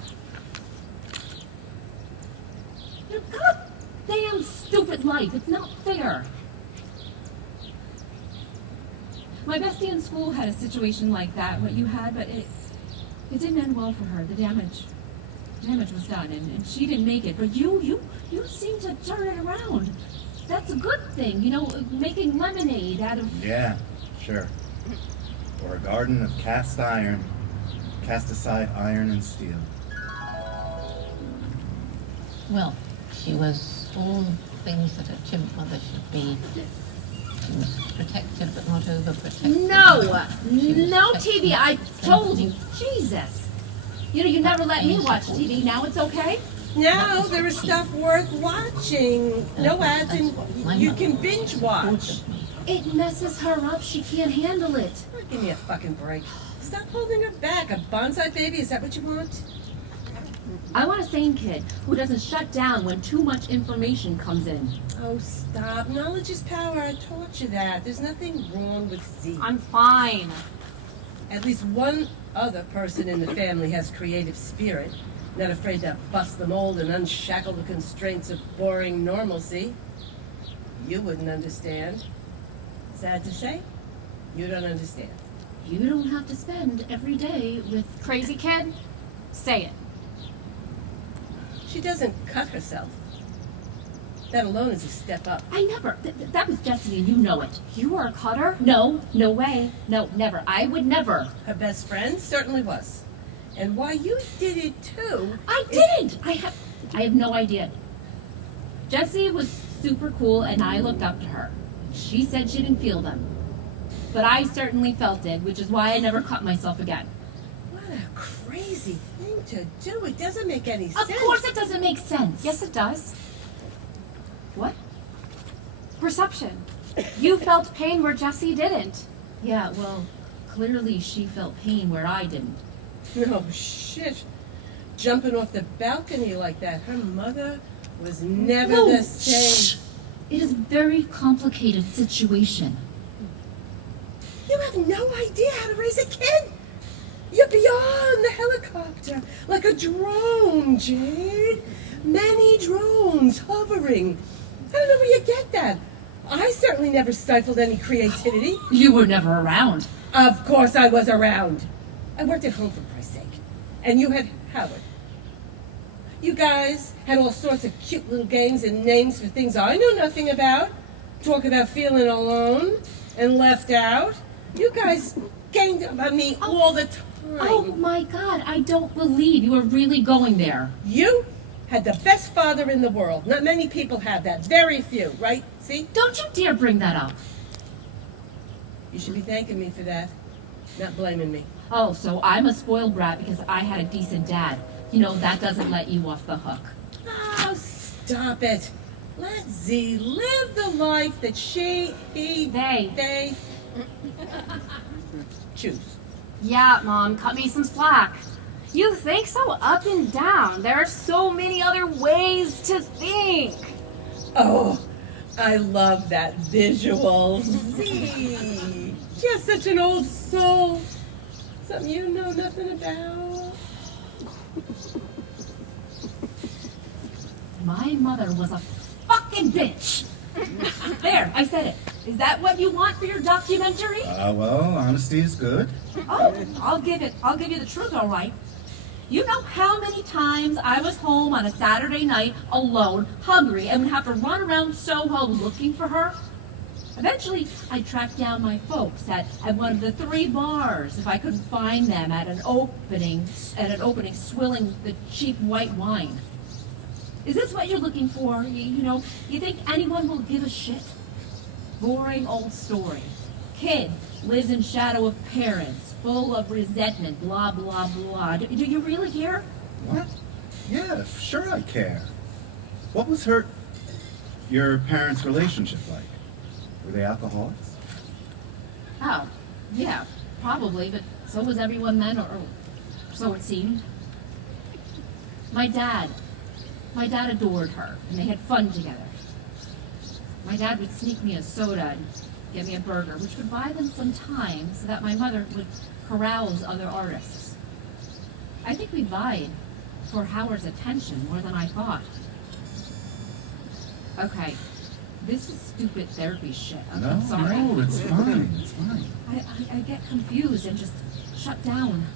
Your goddamn stupid life. It's not fair. My bestie in school had a situation like that, what you had, but it didn't end well for her. The damage was done, and she didn't make it. But you seem to turn it around. That's a good thing, you know, making lemonade out of... Yeah, sure. Or a garden of cast iron, cast aside iron and steel. Well, she was all the things that a chimp mother should be. She was protective but not overprotective. No TV, I told you. Jesus. You know, you never let me watch TV. Now it's okay? Now there is stuff worth watching. No ads, and you can binge watch. It messes her up. She can't handle it. Give me a fucking break. Stop holding her back. A bonsai baby, is that what you want? I want a sane kid who doesn't shut down when too much information comes in. Oh, stop. Knowledge is power. I taught you that. There's nothing wrong with Z. I'm fine. At least one other person in the family has creative spirit. Not afraid to bust the mold and unshackle the constraints of boring normalcy. You wouldn't understand. Sad to say, you don't understand. You don't have to spend every day with crazy kid. Say it. She doesn't cut herself. That alone is a step up. I never. That was Jessie, and you know it. You are a cutter? No, no way. No, never. I would never. Her best friend certainly was. And why you did it too. I didn't. I have no idea. Jessie was super cool, and I looked up to her. She said she didn't feel them. But I certainly felt it, which is why I never cut myself again. What a crazy thing to do. It doesn't make any Of sense. course it doesn't make sense. Yes, it does. What? Perception. You felt pain where Jessie didn't. Yeah, well, clearly she felt pain where I didn't. No shit. Jumping off the balcony like that. Her mother was never the same. Shh. It is a very complicated situation. You have no idea how to raise a kid. You're beyond the helicopter, like a drone, Jade. Many drones hovering. I don't know where you get that. I certainly never stifled any creativity. You were never around. Of course I was around. I worked at home, for Christ's sake. And you had Howard. You guys had all sorts of cute little games and names for things I knew nothing about. Talk about feeling alone and left out. You guys gained about me all the time. Oh my God, I don't believe you are really going there. You had the best father in the world. Not many people have that. Very few, right? See? Don't you dare bring that up. You should be thanking me for that, not blaming me. Oh, so I'm a spoiled brat because I had a decent dad. You know, that doesn't let you off the hook. Oh, stop it. Let Z live the life that they choose. Yeah, Mom, cut me some slack. You think so up and down. There are so many other ways to think. Oh, I love that visual. Z, you're such an old soul. Something you know nothing about. My mother was a fucking bitch. There, I said it. Is that what you want for your documentary? Well, honesty is good. Oh, I'll give you the truth, all right. You know how many times I was home on a Saturday night alone, hungry, and would have to run around Soho looking for her? Eventually, I tracked down my folks at one of the 3 bars if I couldn't find them at an opening swilling the cheap white wine. Is this what you're looking for? You think anyone will give a shit? Boring old story. Kid lives in shadow of parents, full of resentment, blah, blah, blah. Do you really care? What? Yeah, sure I care. What was your parents' relationship like? Were they alcoholics? Oh, yeah, probably, but so was everyone then, or so it seemed. My dad adored her, and they had fun together. My dad would sneak me a soda and get me a burger, which would buy them some time so that my mother would carouse other artists. I think we vied for Howard's attention more than I thought. Okay, this is stupid therapy shit. I'm sorry. No, it's fine. It's fine. I get confused and just shut down.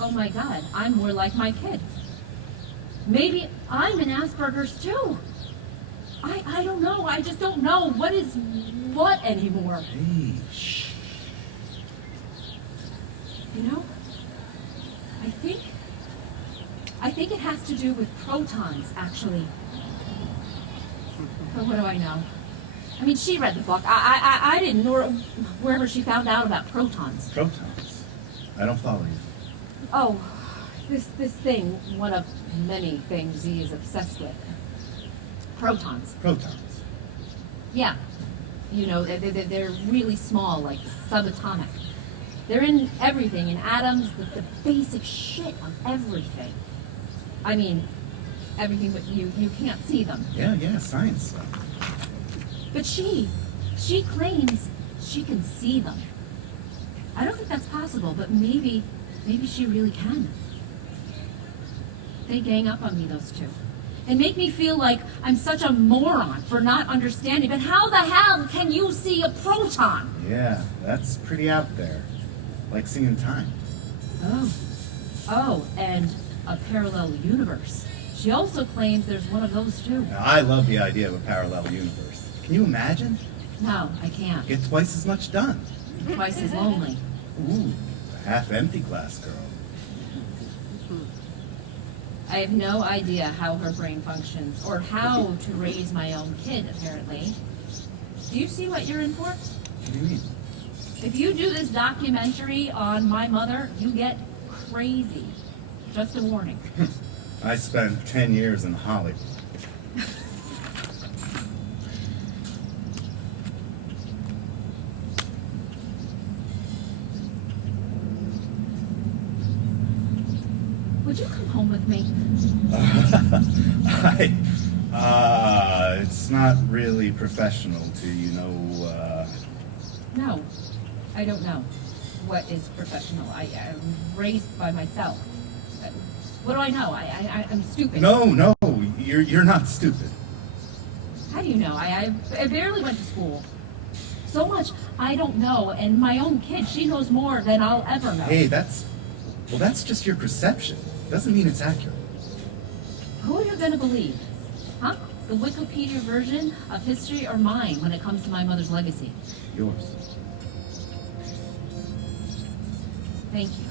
Oh my God, I'm more like my kid. Maybe I'm an Asperger's too. I don't know. I just don't know what is what anymore. Hey, shh. You know? I think it has to do with protons, actually. But what do I know? I mean, she read the book. I didn't know wherever she found out about protons. Protons. I don't follow you. Oh, this thing, one of many things he is obsessed with. Protons. Protons. Yeah. You know, they're really small, like subatomic. They're in everything, in atoms, the basic shit of everything. I mean, everything, but you can't see them. Yeah, science stuff. But she claims she can see them. I don't think that's possible, but maybe she really can. They gang up on me, those two. and make me feel like I'm such a moron for not understanding. But how the hell can you see a proton? Yeah, that's pretty out there. Like seeing time. Oh, and a parallel universe. She also claims there's one of those too. Now, I love the idea of a parallel universe. Can you imagine? No, I can't. Get twice as much done. Twice as lonely. Ooh, a half-empty glass girl. I have no idea how her brain functions or how to raise my own kid, apparently. Do you see what you're in for? What do you mean? If you do this documentary on my mother, you get crazy. Just a warning. I spent 10 years in Hollywood. Would you come home with me? It's not really professional to, No, I don't know what is professional. I'm raised by myself. What do I know? I'm stupid. No, you're not stupid. How do you know? I barely went to school. So much I don't know, and my own kid, she knows more than I'll ever know. Hey, that's just your perception. Doesn't mean it's accurate. Who are you gonna believe? Huh? The Wikipedia version of history or mine when it comes to my mother's legacy? Yours. Thank you.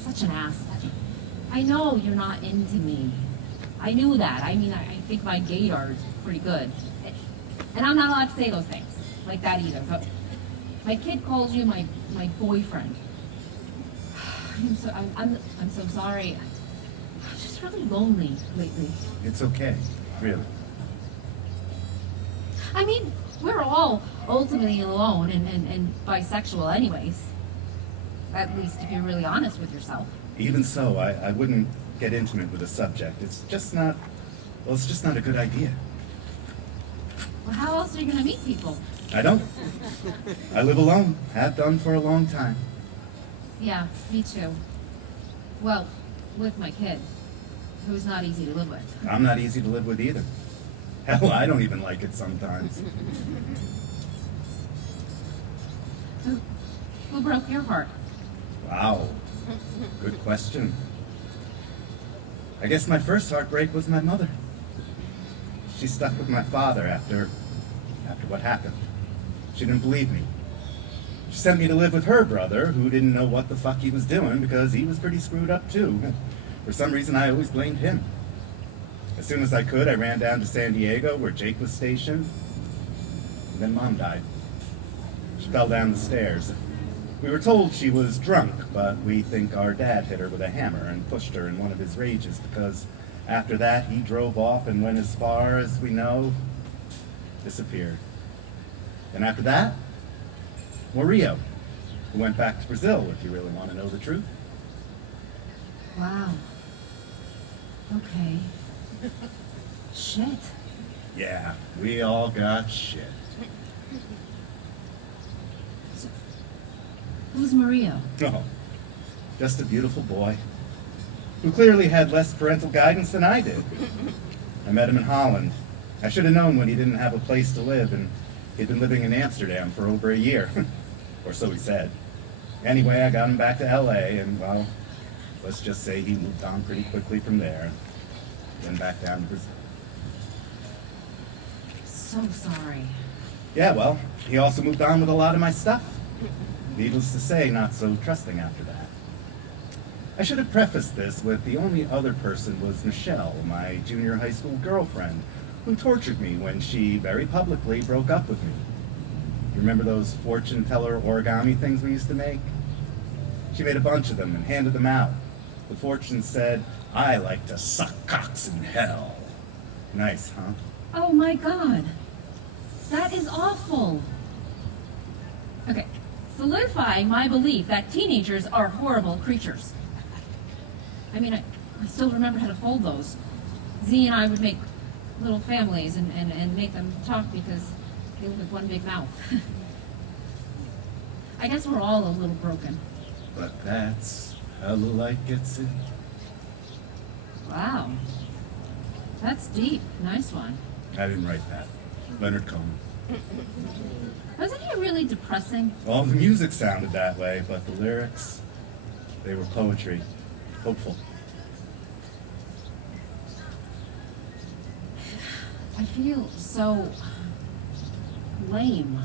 Such an ass. I know you're not into me. I knew that. I mean, I think my gaydar is pretty good. And I'm not allowed to say those things like that either. But my kid calls you my boyfriend. I'm so sorry. I'm just really lonely lately. It's okay, really. I mean, we're all ultimately alone and bisexual anyways. At least if you're really honest with yourself. Even so, I wouldn't get intimate with a subject. It's just not a good idea. Well, how else are you going to meet people? I don't. I live alone. Have done for a long time. Yeah, me too. Well, with my kid, who's not easy to live with. I'm not easy to live with either. Hell, I don't even like it sometimes. Who broke your heart? Wow. Good question. I guess my first heartbreak was my mother. She stuck with my father after what happened. She didn't believe me. She sent me to live with her brother, who didn't know what the fuck he was doing because he was pretty screwed up too. For some reason, I always blamed him. As soon as I could, I ran down to San Diego, where Jake was stationed. And then Mom died. She fell down the stairs. We were told she was drunk, but we think our dad hit her with a hammer and pushed her in one of his rages because after that, he drove off and went as far as we know, disappeared. And after that, Murillo, who went back to Brazil, if you really want to know the truth. Wow. Okay. Shit. Yeah, we all got shit. Who's Maria? Oh, just a beautiful boy who clearly had less parental guidance than I did. I met him in Holland. I should have known when he didn't have a place to live, and he'd been living in Amsterdam for over a year. Or so he said. Anyway, I got him back to L.A., and, well, let's just say he moved on pretty quickly from there. Then back down to Brazil. So sorry. Yeah, well, he also moved on with a lot of my stuff. Needless to say, not so trusting after that. I should have prefaced this with the only other person was Michelle, my junior high school girlfriend, who tortured me when she very publicly broke up with me. You remember those fortune teller origami things we used to make? She made a bunch of them and handed them out. The fortune said, "I like to suck cocks in hell." Nice, huh? Oh my god. That is awful. Okay, solidifying my belief that teenagers are horrible creatures. I mean, I still remember how to fold those. Z and I would make little families and make them talk because they live with one big mouth. I guess we're all a little broken. But that's how the light gets in. Wow. That's deep. Nice one. I didn't write that. Leonard Cohen. Wasn't he really depressing? Well, the music sounded that way, but the lyrics, they were poetry. Hopeful. I feel so lame.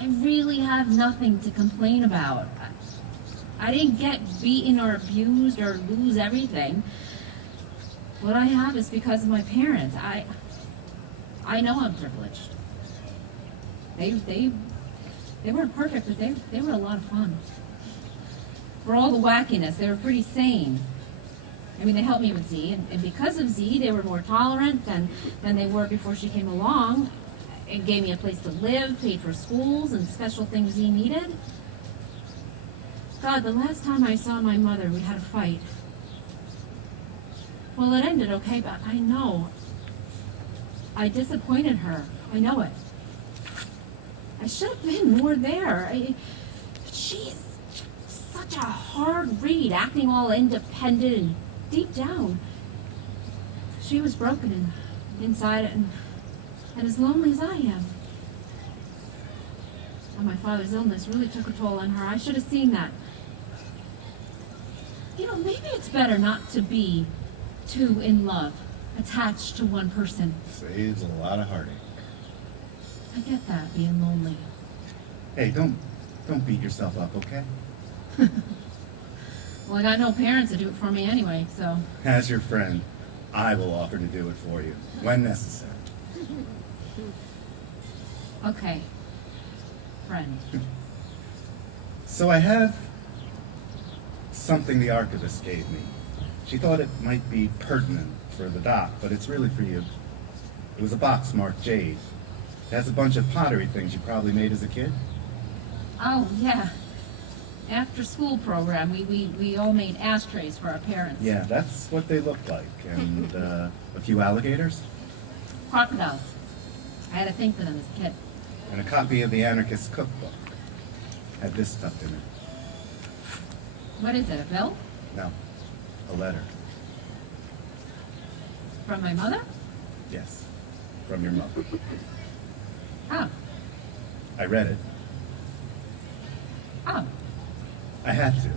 I really have nothing to complain about. I didn't get beaten or abused or lose everything. What I have is because of my parents. I know I'm privileged. They weren't perfect, but they were a lot of fun. For all the wackiness, they were pretty sane. I mean, they helped me with Z, and because of Z, they were more tolerant than they were before she came along. It gave me a place to live, paid for schools and special things Z needed. God, the last time I saw my mother, we had a fight. Well, it ended okay, but I know I disappointed her. I know it. I should have been more there. She's such a hard read, acting all independent, and deep down, she was broken inside and as lonely as I am. And my father's illness really took a toll on her. I should have seen that. You know, maybe it's better not to be too in love, attached to one person. Saves a lot of heartache. I get that, being lonely. Hey, don't beat yourself up, okay? Well, I got no parents to do it for me anyway, so. As your friend, I will offer to do it for you, when necessary. Okay. Friend. So I have something the archivist gave me. She thought it might be pertinent for the doc, but it's really for you. It was a box marked Jade. It has a bunch of pottery things you probably made as a kid. Oh, yeah. After school program, we all made ashtrays for our parents. Yeah, that's what they look like. And a few alligators. Crocodiles. I had a thing for them as a kid. And a copy of the Anarchist Cookbook. Had this stuff in it. What is it, a bill? No, a letter. From my mother? Yes, from your mother. Oh. I read it. Oh. I had to.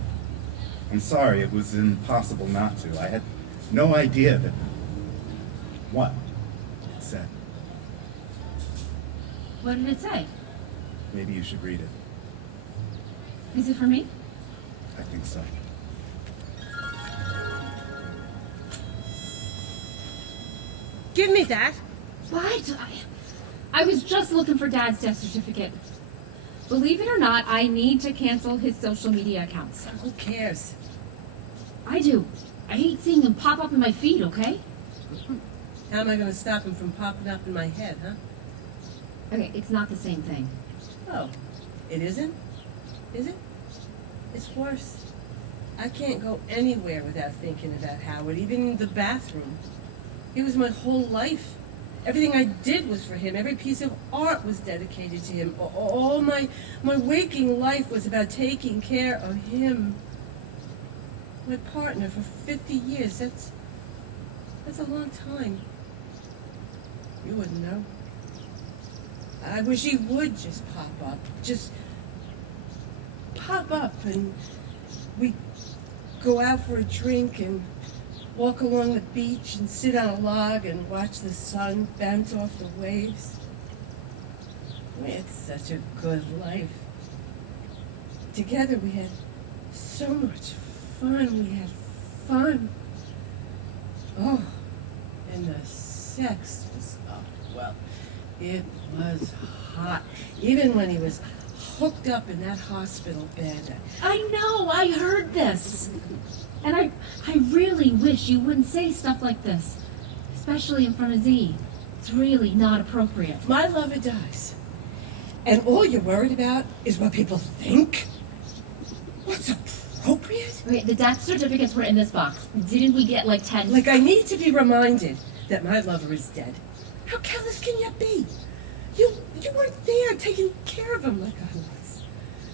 I'm sorry, it was impossible not to. I had no idea that what it said. What did it say? Maybe you should read it. Is it for me? I think so. Give me that. What? I was just looking for Dad's death certificate. Believe it or not, I need to cancel his social media accounts. Who cares? I do. I hate seeing him pop up in my feed, okay? How am I going to stop him from popping up in my head, huh? Okay, it's not the same thing. Oh, it isn't? Is it? It's worse. I can't go anywhere without thinking about Howard, even in the bathroom. He was my whole life. Everything I did was for him. Every piece of art was dedicated to him. All my waking life was about taking care of him. My partner for 50 years. That's a long time. You wouldn't know. I wish he would just pop up. Just pop up and we go out for a drink and walk along the beach and sit on a log and watch the sun bounce off the waves. It's such a good life. Together we had so much fun. We had fun. Oh, and the sex was, oh, well, it was hot. Even when he was hooked up in that hospital bed. I know, I heard this. And I really wish you wouldn't say stuff like this, especially in front of Z. It's really not appropriate. My lover dies. And all you're worried about is what people think? What's appropriate? Okay, the death certificates were in this box. Didn't we get like 10? Like I need to be reminded that my lover is dead. How careless can you be? You weren't there taking care of him like I was.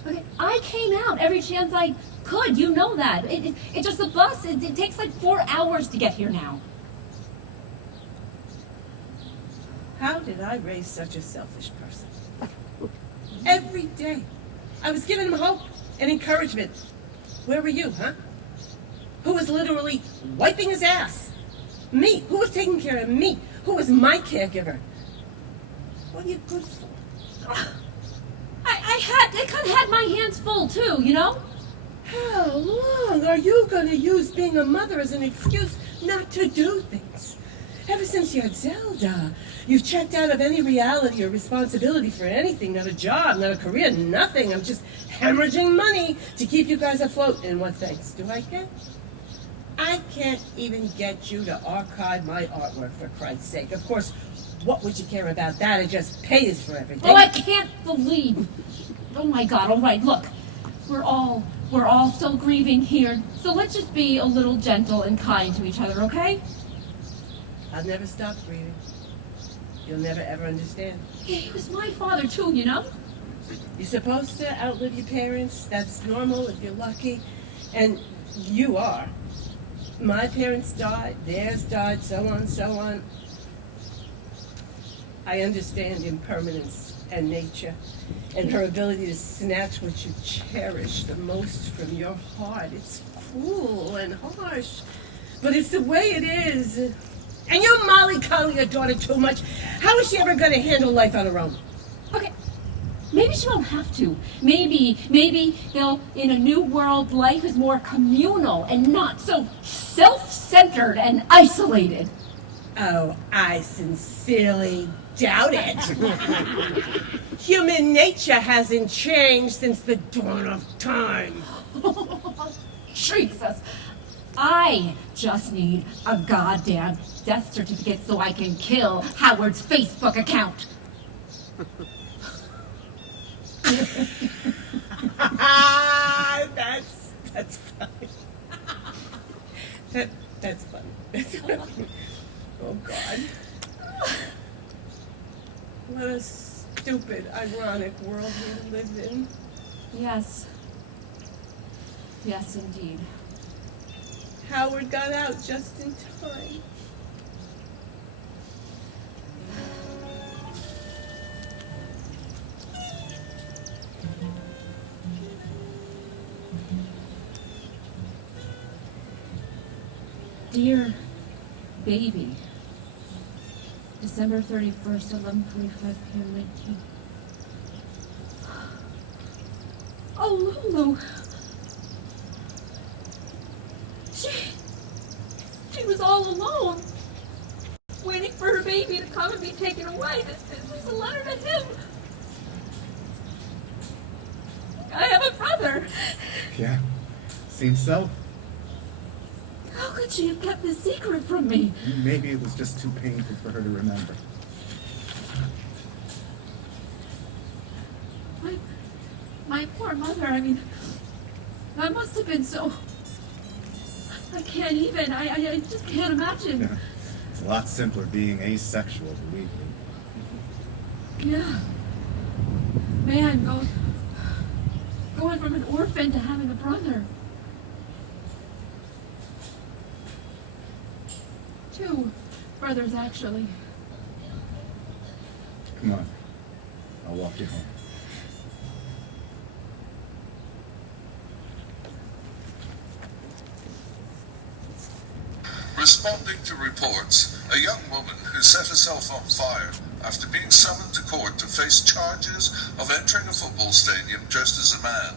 Okay, I came out every chance I could. You know that. It's just the bus. It takes like 4 hours to get here now. How did I raise such a selfish person? Every day, I was giving him hope and encouragement. Where were you, huh? Who was literally wiping his ass? Me. Who was taking care of me? Who was my caregiver? What are you good for? I kind of had my hands full too, you know? How long are you going to use being a mother as an excuse not to do things? Ever since you had Zelda, you've checked out of any reality or responsibility for anything, not a job, not a career, nothing. I'm just hemorrhaging money to keep you guys afloat. And what thanks do I get? I can't even get you to archive my artwork, for Christ's sake. Of course, what would you care about that? It just pays for everything. Oh, I can't believe. Oh my God, all right, look. We're all still grieving here. So let's just be a little gentle and kind to each other, okay? I'll never stop grieving. You'll never ever understand. Yeah, he was my father too, you know? You're supposed to outlive your parents. That's normal if you're lucky. And you are. My parents died, theirs died, so on, so on. I understand impermanence and nature and her ability to snatch what you cherish the most from your heart. It's cruel and harsh, but it's the way it is. And you mollycoddle your daughter too much. How is she ever going to handle life on her own? Okay. Maybe she won't have to. Maybe they'll, in a new world, life is more communal and not so self-centered and isolated. Oh, I sincerely doubt it. Human nature hasn't changed since the dawn of time. Jesus. I just need a goddamn death certificate so I can kill Howard's Facebook account. That's funny. That's funny. That's funny. Oh God. What a stupid, ironic world we live in. Yes. Yes, indeed. Howard got out just in time. Dear baby, December 31st, 11:45 p.m. 19. Oh, Lulu. She was all alone, waiting for her baby to come and be taken away. This is a letter to him. I have a brother. Yeah, seems so. How could she have kept this secret from me? Maybe it was just too painful for her to remember. My poor mother, I mean, that must have been so... I can't even, I just can't imagine. Yeah. It's a lot simpler being asexual, believe me. Yeah. Man, going from an orphan to having a brother. 2 brothers, actually. Come on. I'll walk you home. Responding to reports, a young woman who set herself on fire after being summoned to court to face charges of entering a football stadium dressed as a man